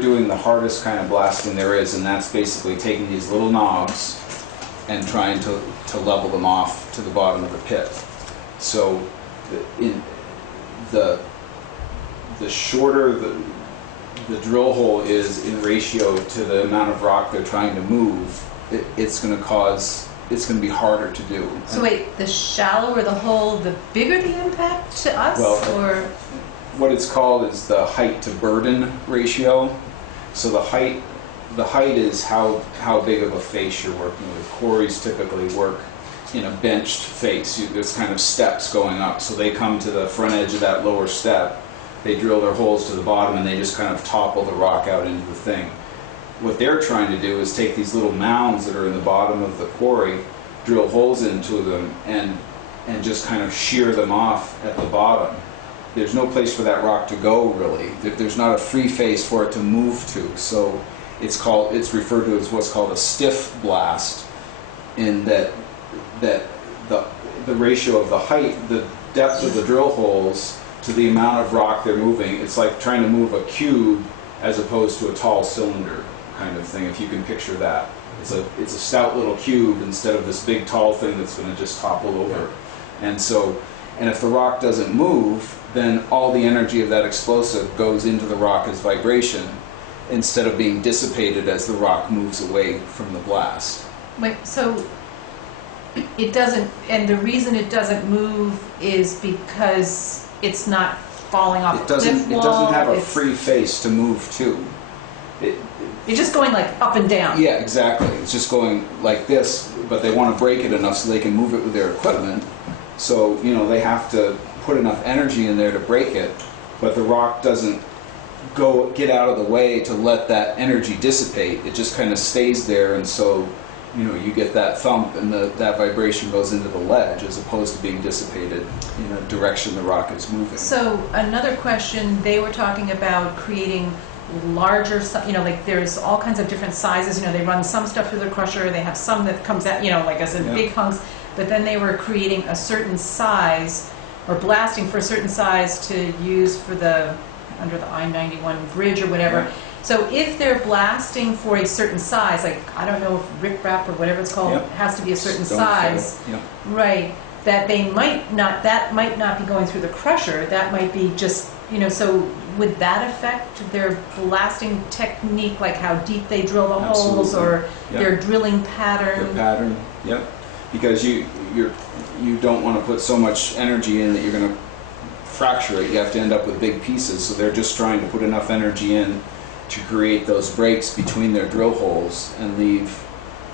doing the hardest kind of blasting there is, and that's basically taking these little knobs and trying to level them off to the bottom of the pit. So the shorter the drill hole is in ratio to the amount of rock they're trying to move, it's going to be harder to do. So wait, the shallower the hole, the bigger the impact to us? Well, or what it's called is the height to burden ratio. So the height is how big of a face you're working with. Quarries typically work in a benched face. There's kind of steps going up. So they come to the front edge of that lower step, they drill their holes to the bottom, and they just kind of topple the rock out into the thing. What they're trying to do is take these little mounds that are in the bottom of the quarry, drill holes into them, and just kind of shear them off at the bottom. There's no place for that rock to go, really. There's not a free face for it to move to. So it's referred to as what's called a stiff blast, in that the ratio of the height, the depth of the drill holes to the amount of rock they're moving. It's like trying to move a cube as opposed to a tall cylinder kind of thing, if you can picture that. It's a stout little cube instead of this big tall thing that's going to just topple over. And if the rock doesn't move, then all the energy of that explosive goes into the rock as vibration instead of being dissipated as the rock moves away from the blast. wait, so it doesn't, and the reason it doesn't move is because it's not falling off It a doesn't cliff wall? have a It's- free face to move to. You're just going like up and down. Yeah, exactly. It's just going like this, but they want to break it enough so they can move it with their equipment. So, they have to put enough energy in there to break it, but the rock doesn't get out of the way to let that energy dissipate. It just kind of stays there, and so you get that thump, and that vibration goes into the ledge as opposed to being dissipated in a direction the rock is moving. So another question, they were talking about creating larger, like there's all kinds of different sizes. They run some stuff through the crusher, they have some that comes out, like as in big hunks, but then they were creating a certain size or blasting for a certain size to use for under the I-91 bridge or whatever. Yeah. So if they're blasting for a certain size, like I don't know if riprap or whatever it's called has to be a certain Stone size, fill. right? That might not be going through the crusher. That might be just so would that affect their blasting technique, like how deep they drill the holes or their drilling pattern? Their pattern, yep. Because you don't want to put so much energy in that you're going to fracture it. You have to end up with big pieces. So they're just trying to put enough energy in to create those breaks between their drill holes and leave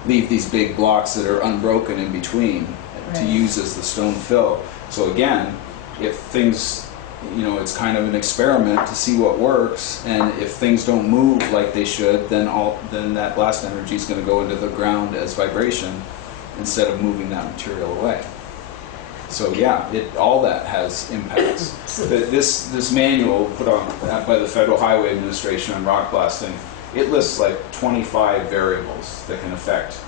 these big blocks that are unbroken in between to use as the stone fill. So again, if things, it's kind of an experiment to see what works, and if things don't move like they should, then that blast energy is going to go into the ground as vibration instead of moving that material away. So all that has impacts. This manual put on by the Federal Highway Administration on rock blasting, it lists like 25 variables that can affect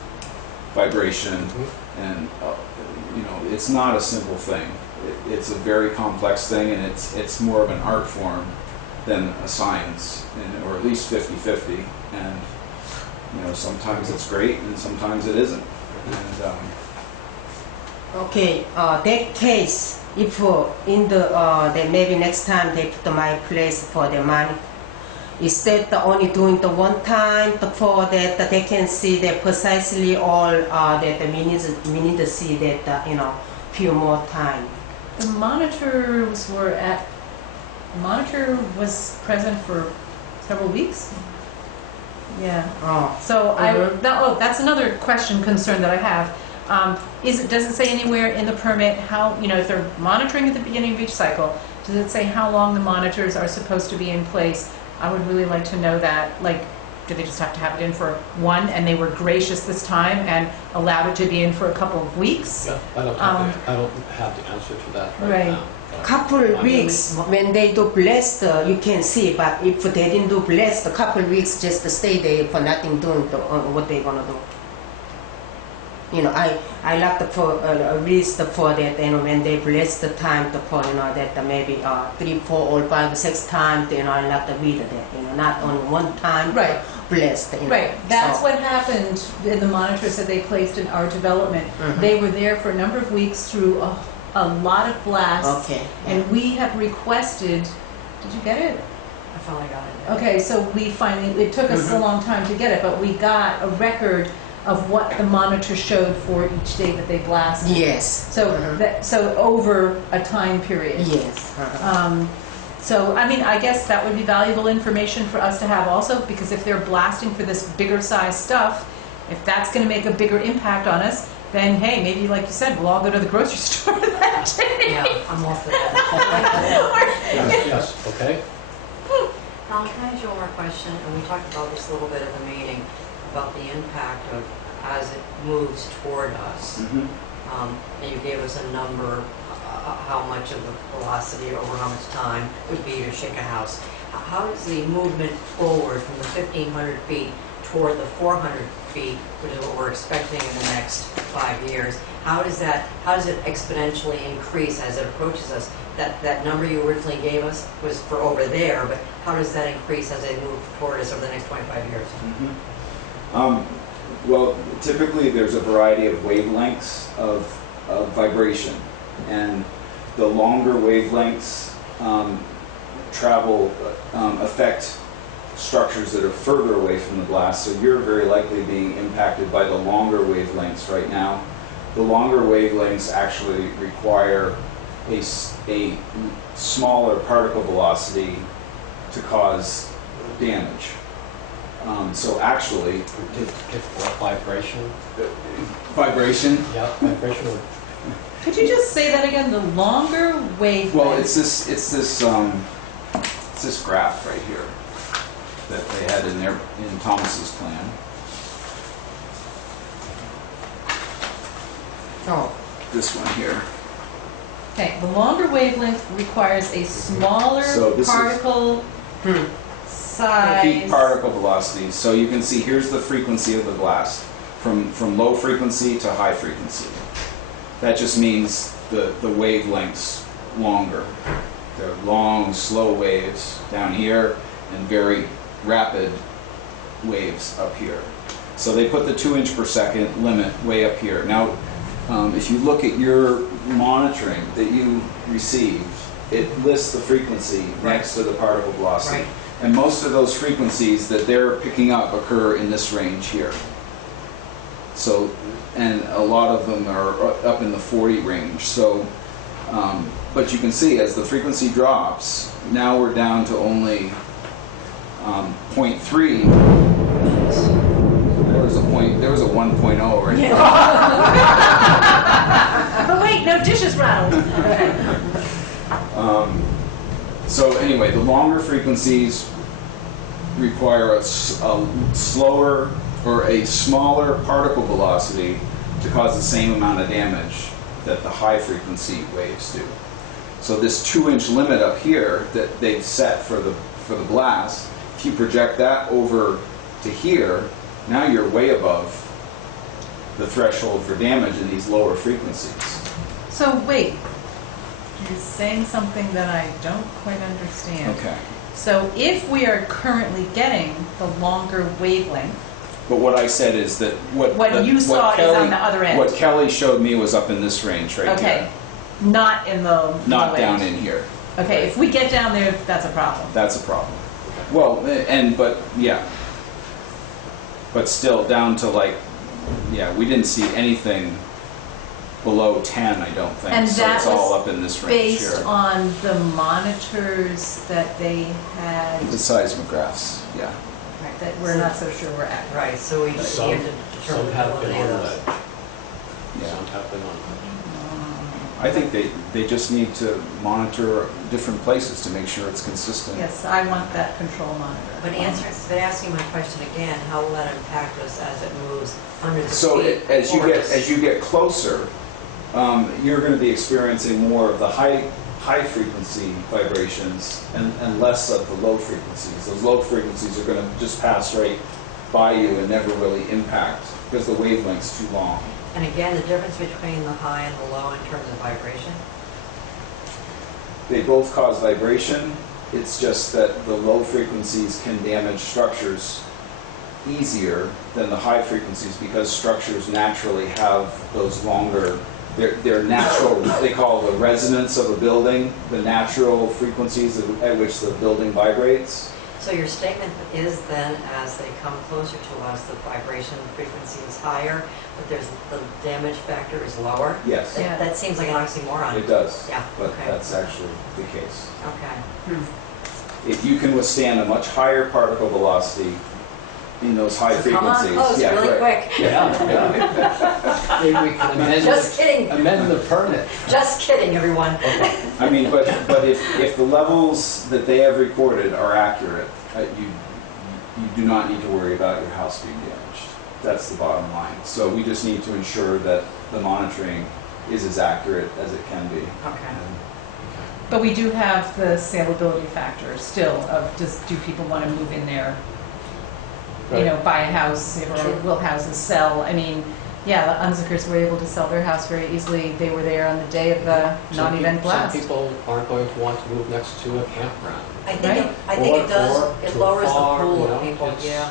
vibration, and it's not a simple thing. It's a very complex thing, and it's more of an art form than a science, or at least 50-50. And sometimes it's great, and sometimes it isn't. And, Okay, that case, if in then maybe next time they put my place for the money, is that only doing the one time for that they can see that precisely all that we need to see that few more time. The monitors monitor was present for several weeks. Yeah. Oh. So that's another concern that I have. Does it say anywhere in the permit how, if they're monitoring at the beginning of each cycle, does it say how long the monitors are supposed to be in place? I would really like to know that. Like, do they just have to have it in for one, and they were gracious this time and allowed it to be in for a couple of weeks? Yeah, I don't have the answer to that right now. Couple weeks when they do blast, you can see. But if they didn't do blast, a couple weeks just to stay there for nothing doing what they're gonna do. I like to put risk for that, when they bless the time to put, that maybe 3, 4, or 5, 6 times, I like to read that, not only one time. Right. Blessed. Right. That's what happened in the monitors that they placed in our development. Mm-hmm. They were there for a number of weeks through a lot of blasts. Okay. And we have requested. Did you get it? I finally got it. Okay, so it took us a long time to get it, but we got a record of what the monitor showed for each day that they blasted. Yes. So over a time period. Yes. So I guess that would be valuable information for us to have also, because if they're blasting for this bigger size stuff, if that's going to make a bigger impact on us, then hey, maybe like you said, we'll all go to the grocery store that day. Yeah, I'm all for that. Yes, okay. Alan, can I ask you one more question? And we talked about this a little bit at the meeting, about the impact of as it moves toward us. And you gave us a number, how much of the velocity over how much time would be to shake a house. How does the movement forward from the 1,500 feet toward the 400 feet, which is what we're expecting in the next 5 years, how does it exponentially increase as it approaches us? That number you originally gave us was for over there, but how does that increase as they move toward us over the next 25 years? Well, typically there's a variety of wavelengths of vibration, and the longer wavelengths affect structures that are further away from the blast, so you're very likely being impacted by the longer wavelengths right now. The longer wavelengths actually require a smaller particle velocity to cause damage. So actually, If vibration. vibration. Yeah, vibration would. Could you just say that again? The longer wavelength. Well, it's this It's this graph right here that they had in Thomas's plan. Oh, This one here. Okay, the longer wavelength requires a smaller So this is- particle size. Peak particle velocities. So you can see here's the frequency of the blast from low frequency to high frequency. That just means the wavelength's longer. They're long, slow waves down here and very rapid waves up here. So they put the 2" per second limit way up here. Now, if you look at your monitoring that you received, it lists the frequency next to the particle velocity. Right. And most of those frequencies that they're picking up occur in this range here. So, and a lot of them are up in the 40 range. So, but you can see as the frequency drops, now we're down to only 0.3. There was a 1.0 right there. But wait, no dishes rattled. So anyway, the longer frequencies require a slower or a smaller particle velocity to cause the same amount of damage that the high frequency waves do. So this 2" limit up here that they've set for the blast, if you project that over to here, now you're way above the threshold for damage in these lower frequencies. So wait, you're saying something that I don't quite understand. Okay. So if we are currently getting the longer wavelength, But what I said is that what you saw is on the other end. What Kelly showed me was up in this range right Okay, here. not in the Not low down end. in here. Okay, if we get down there, that's a problem. That's a problem. Well, but still down to like, we didn't see anything below 10, I don't think. And so that it's all was up in this range Based here. on the monitors that they had, The seismographs, yeah. that we're not so sure we're accurate. Right, so we have to Some determine have the been validity on of those. ledge, Yeah. some have been on ledge. I think they just need to monitor different places to make sure it's consistent. Yes, I want that control monitor. But asking my question again, how will that impact us as it moves hundreds of So feet? as or just- you get closer, you're going to be experiencing more of the high frequency vibrations and less of the low frequencies. Those low frequencies are going to just pass right by you and never really impact because the wavelength's too long. And again, the difference between the high and the low in terms of vibration? They both cause vibration. It's just that the low frequencies can damage structures easier than the high frequencies because structures naturally have those longer, their natural, they call the resonance of a building, the natural frequencies at which the building vibrates. So your statement is then, as they come closer to us, the vibration frequency is higher, but the damage factor is lower? Yes, Yeah. That seems like an oxymoron. it does. Yeah, But okay. that's actually the case. Okay. If you can withstand a much higher particle velocity in those high So come frequencies. on close, really quick. Yeah. Maybe we can Just kidding. amend the permit. Just kidding, everyone. I mean, but if the levels that they have recorded are accurate, you do not need to worry about your house being damaged. That's the bottom line. So we just need to ensure that the monitoring is as accurate as it can be. Okay. But we do have the saleability factor still of do people want to move in there? You know, buy a house, or will houses sell? I mean, yeah, the Unzickers were able to sell their house very easily. They were there on the day of the non-event blast. Some people aren't going to want to move next to a campground. I think, Right. I think Or- it does, or it too lowers the far, pool you of know, people, it's- yeah.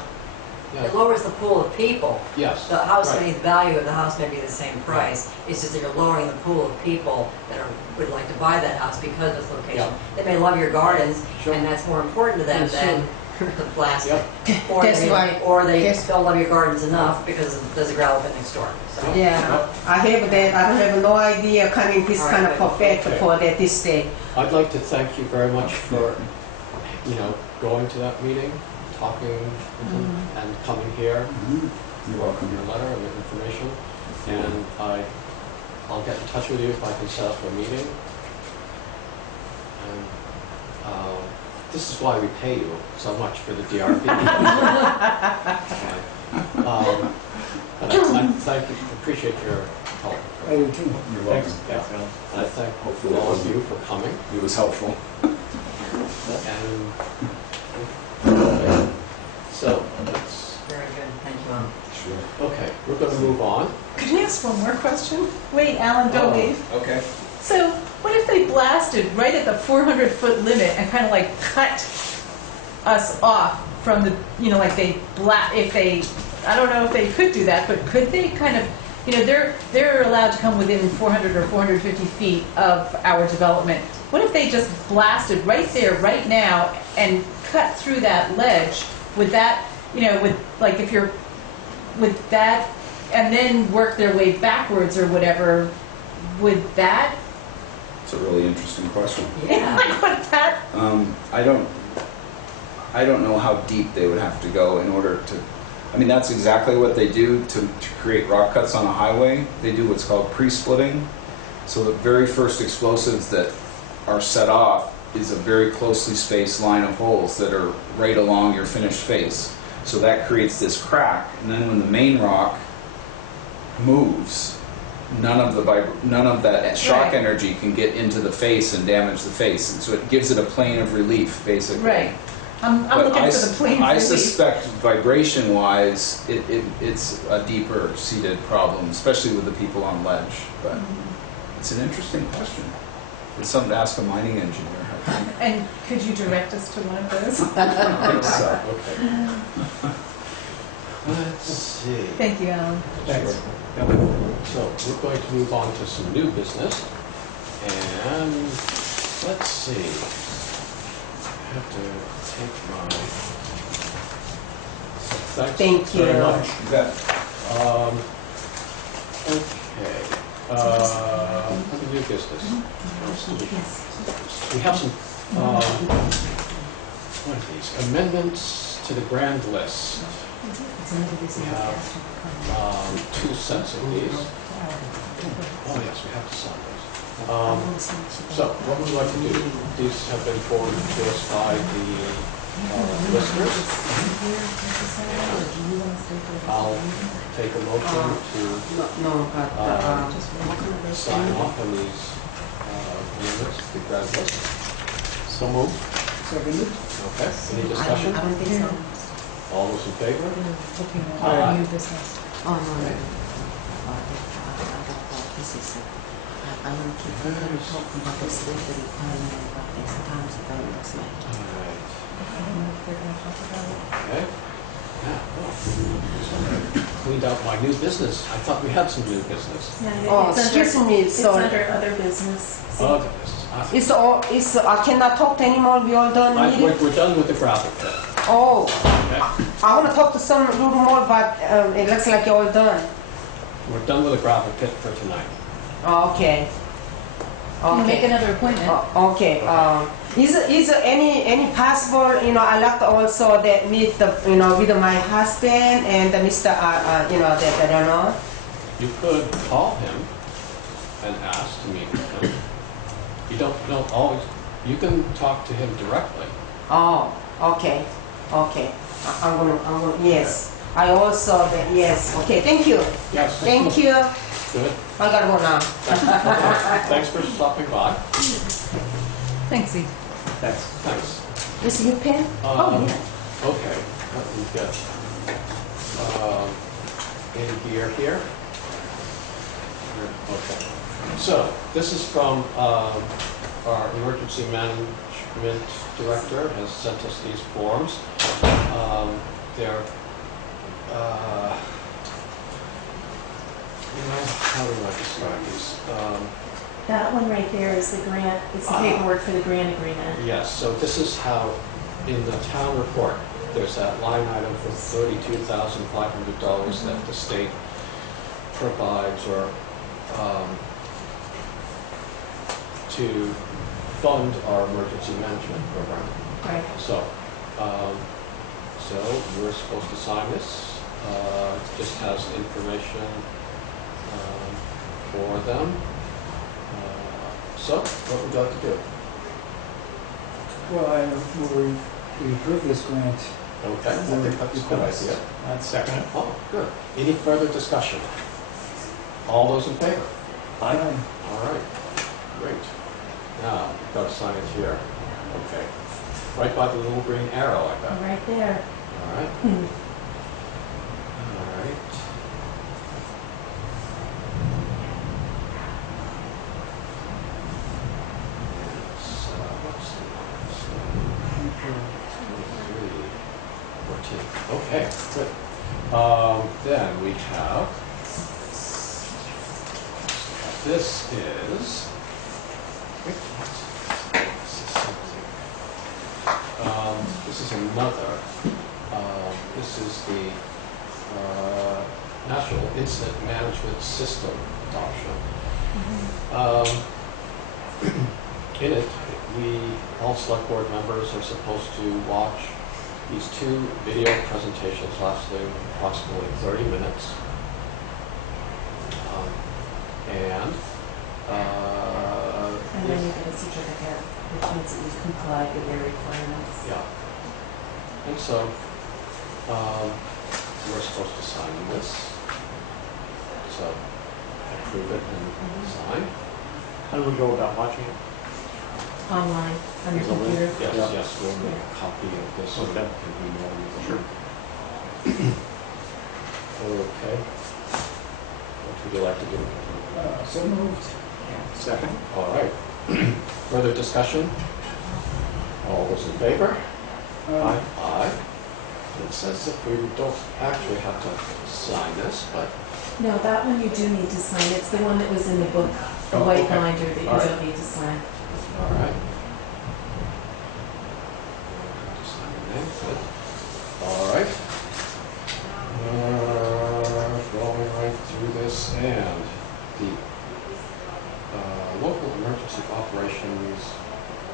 Yeah. It lowers the pool of people. Yes. The house, right. may the value of the house may be the same price. It's just that you're lowering the pool of people that would like to buy that house because of its location. Yeah. They may love your gardens, Sure. and that's more important to them than the plastic. Or That's they, why- or they that's- don't love your gardens enough because there's a gravel pit next door. So. Yeah, I have that. I have no idea coming this kind of perfect for that this day. I'd like to thank you very much for, going to that meeting, talking with them, and coming here, You're welcome. your letter and the information. And I'll get in touch with you if I can set up a meeting. And this is why we pay you so much for the DRB. But I thank you, appreciate your help. I do too. You're Thanks, welcome. thanks, Alan. I thank Hopefully all it of was- you for coming. It was helpful. And so, that's, Very good, thank you, Alan. Sure. okay, we're going to move on. Could I ask one more question? Wait, Alan, don't Oh. leave. Okay. So, what if they blasted right at the 400-foot limit and kind of like cut us off from the, you know, like if they, I don't know if they could do that, but could they kind of, you know, they're allowed to come within 400 or 450 feet of our development. What if they just blasted right there, right now, and cut through that ledge? Would that, you know, with like if you're with that, and then work their way backwards or whatever, would that? It's a really interesting question. Yeah. Like would that? I don't know how deep they would have to go in order to, I mean, that's exactly what they do to create rock cuts on a highway. They do what's called pre-splitting. So the very first explosives that are set off is a very closely spaced line of holes that are right along your finished face. So that creates this crack, and then when the main rock moves, none of that shock Right. energy can get into the face and damage the face, and so it gives it a plane of relief, basically. Right. I'm But looking for the plane I relief. suspect vibration-wise, it's a deeper-seated problem, especially with the people on ledge. But it's an interesting question. It's something to ask a mining engineer, I think. And could you direct us to one of those? I think so. Okay. Let's see. Thank you, Alan. Thanks. So we're going to move on to some new business. And let's see. I have to take my. Thank very you. much. You bet. Okay. Under new business. We have some, what are these? Amendments to the grand list. We have two sets of these. Oh, yes, we have to sign those. So, what would we like to do? These have been forwarded to us by the listeners. I'll take a motion to No, but sign off on these amendments to the grand list. So moved. Seconded? Okay, any discussion? I don't think so. All those in favor? Looking Aye. at new business. Oh, no. This is I want to keep talking about this with the requirement about this times the investment. Alright, I don't know if they're going to talk about it. okay. Now, cleaned out my new business. I thought we had some new business. Oh, excuse me, sorry. It's under other business. Other business. It's all, I cannot talk anymore, we all done meeting? We're done with the gravel pit. Oh, Okay? I want to talk to some little more, but it looks like you're all done. We're done with the gravel pit for tonight. Oh, okay. You make Okay. another appointment. Okay. Is there any possible, you know, I like to also that meet the, you know, with my husband and Mr. You know, that I don't know. You could call him and ask to meet with him. You don't always, you can talk to him directly. Oh, okay. Okay. I'm gonna, yes. I also, yes. Okay, thank you. Yes. Thank you. Good. I gotta go now. Okay. Thanks for stopping by. Thanks, Eve. Thanks. Thanks. Is your pen? Oh, yeah. Okay, let me get in here. Okay. So, this is from our emergency management director has sent us these forms. They're, you know, how do I describe these? That one right there is the grant, it's the paperwork for the grant agreement. Yes, so this is how, in the town report, there's that line item for $32,500 that the state provides or to fund our emergency management program. Right. So, we're supposed to sign this. It just has information for them. So, what would you like to do? Well, we approve this grant. Okay, I think that's a good idea. I'd second it. Oh, good. Any further discussion? All those in favor? Aye. All right, great. Now, you've got to sign it here. Okay. Right by the little green arrow, I bet. Right there. All right. Hmm. All right. It's, what's the one? 23, 14. Okay, good. Then we have, this is another, this is the National Incident Management System adoption. In it, all select board members are supposed to watch these 2 video presentations lasting approximately 30 minutes. And then you get a certificate, which means that you've complied with their requirements. Yeah. And so, we're supposed to sign this. So, approve it and sign. How do we go about watching it? Online, on your There's a link. computer. Yes, Yeah. yes, we'll make a copy of this and Okay. email you. Sure. Okay. What would you like to do? So moved. Second? All right. Further discussion? All those in favor? Aye. Aye. It says that we don't actually have to sign this, but No, that one you do need to sign. It's the one that was in the book, the Oh, white okay. binder that you All right. don't need to sign. all right. Just sign your name, good. All right. Going right through this and the local emergency operations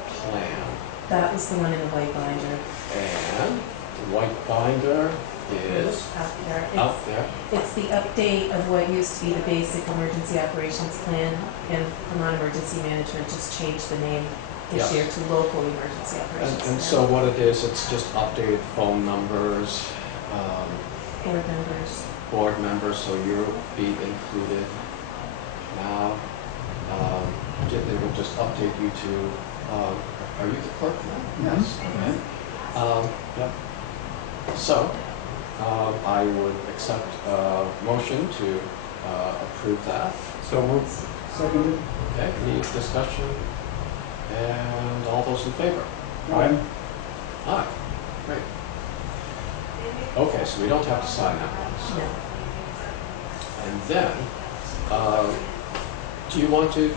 plan. That was the one in the white binder. And the white binder is Out there. out there. It's the update of what used to be the basic emergency operations plan, and Vermont Emergency Management just changed the name this Yes. year to local emergency operations plan. And so what it is, it's just updated phone numbers, Board members. board members, so you'll be included now. They will just update you to, are you the clerk now? Mhm. Yes. Okay. Yep. So, I would accept a motion to approve that. So moved. Seconded. Okay, any discussion? And all those in favor? Aye. Aye, great. Okay, so we don't have to sign that one. so- No. And then, do you want to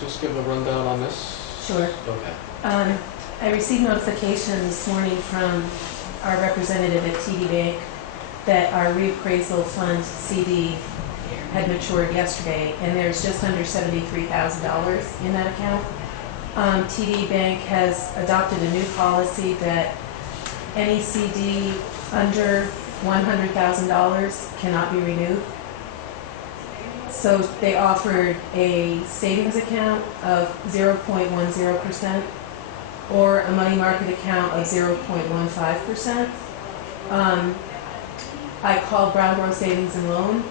just give a rundown on this? Sure. Okay. I received notification this morning from our representative at TD Bank that our reappraisal fund CD had matured yesterday, and there's just under $73,000 in that account. TD Bank has adopted a new policy that any CD under $100,000 cannot be renewed. So they offered a savings account of 0.10% or a money market account of 0.15%. I called Brown Grove Savings and Loan.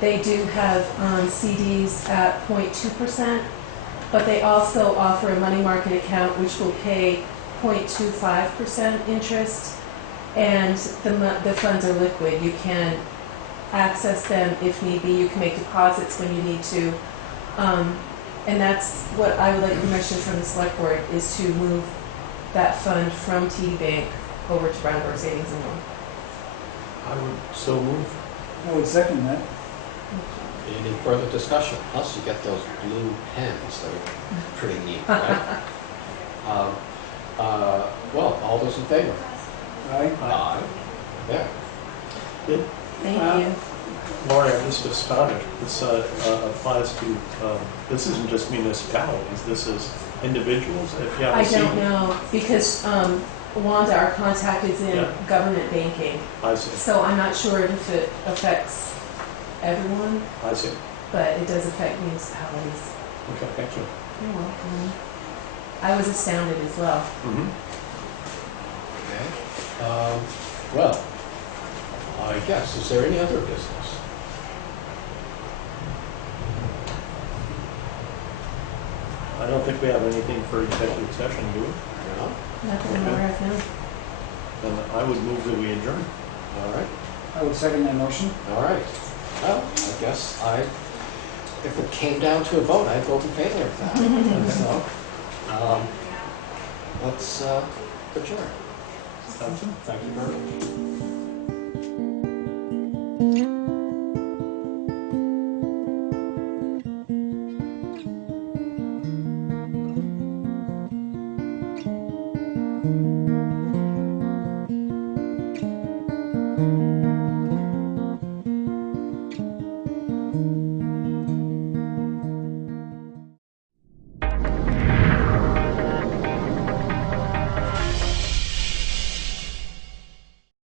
They do have CDs at 0.2%, but they also offer a money market account which will pay 0.25% interest, and the funds are liquid. You can access them if need be. You can make deposits when you need to. And that's what I would like permission from the select board, is to move that fund from TD Bank over to Brown Grove Savings and Loan. I would so move. I would second that. Any further discussion? Plus, you get those blue pens that are pretty neat, right? Well, all those in favor? Aye. Aye. There. Thank you. Lori, I'm just astonished. This applies to, this isn't just municipalities, this is individuals. If you have a I CD. don't know, because Wanda, our contact, is in Yeah. government banking, I see, so I'm not sure if it affects everyone, I see. but it does affect municipalities. Okay, thank you. You're welcome. I was astounded as well. Mhm. Okay. Well, I guess, is there any other business? I don't think we have anything for executive session, do we? No? Nothing I'm aware of, no. Then I would move that we adjourn. All right. I would second that motion. All right. Well, I guess if it came down to a vote, I'd vote in favor of that. So, let's adjourn. Thompson? Thank you very much.